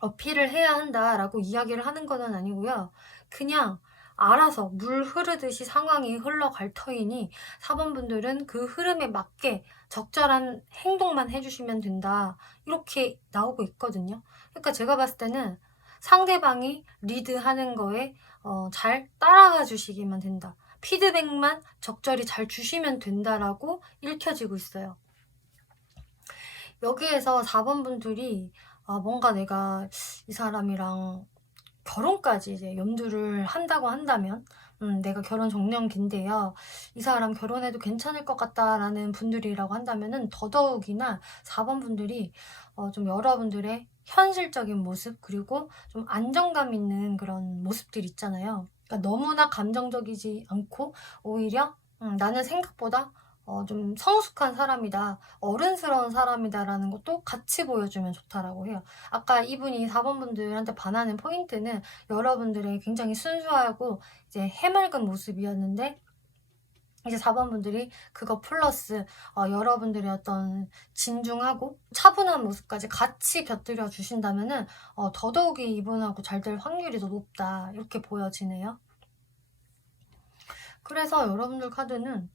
어필을 해야 한다라고 이야기를 하는 거는 아니고요. 그냥 알아서 물 흐르듯이 상황이 흘러갈 터이니 4번 분들은 그 흐름에 맞게 적절한 행동만 해주시면 된다. 이렇게 나오고 있거든요. 그러니까 제가 봤을 때는 상대방이 리드하는 거에 잘 따라가 주시기만 된다. 피드백만 적절히 잘 주시면 된다라고 읽혀지고 있어요. 여기에서 4번 분들이 뭔가 내가 이 사람이랑 결혼까지 이제 염두를 한다고 한다면 내가 결혼 종령기인데요. 이 사람 결혼해도 괜찮을 것 같다라는 분들이라고 한다면은 더더욱이나 4번 분들이 좀 여러분들의 현실적인 모습 그리고 좀 안정감 있는 그런 모습들 있잖아요. 그러니까 너무나 감정적이지 않고 오히려 나는 생각보다 좀 성숙한 사람이다, 어른스러운 사람이다라는 것도 같이 보여주면 좋다라고 해요. 아까 이분이 4번 분들한테 반하는 포인트는 여러분들의 굉장히 순수하고 이제 해맑은 모습이었는데 이제 4번 분들이 그거 플러스 여러분들의 어떤 진중하고 차분한 모습까지 같이 곁들여 주신다면은 더더욱이 이분하고 잘 될 확률이 더 높다 이렇게 보여지네요. 그래서 여러분들 카드는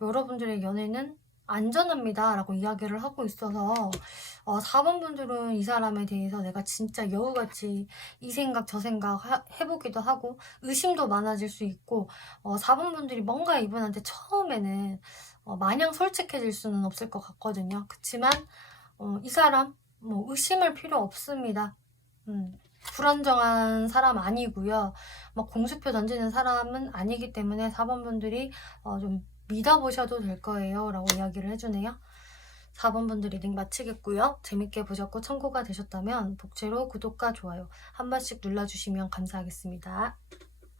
여러분들의 연애는 안전합니다 라고 이야기를 하고 있어서 4번 분들은 이 사람에 대해서 내가 진짜 여우같이 이 생각 저 생각 해보기도 하고 의심도 많아질 수 있고 4번 분들이 뭔가 이분한테 처음에는 마냥 솔직해질 수는 없을 것 같거든요. 그치만 이 사람 뭐 의심할 필요 없습니다. 불안정한 사람 아니고요. 막 공수표 던지는 사람은 아니기 때문에 4번 분들이 좀 믿어보셔도 될 거예요 라고 이야기를 해주네요. 4번 분들 리딩 마치겠고요. 재밌게 보셨고 참고가 되셨다면 복채로 구독과 좋아요 한 번씩 눌러주시면 감사하겠습니다.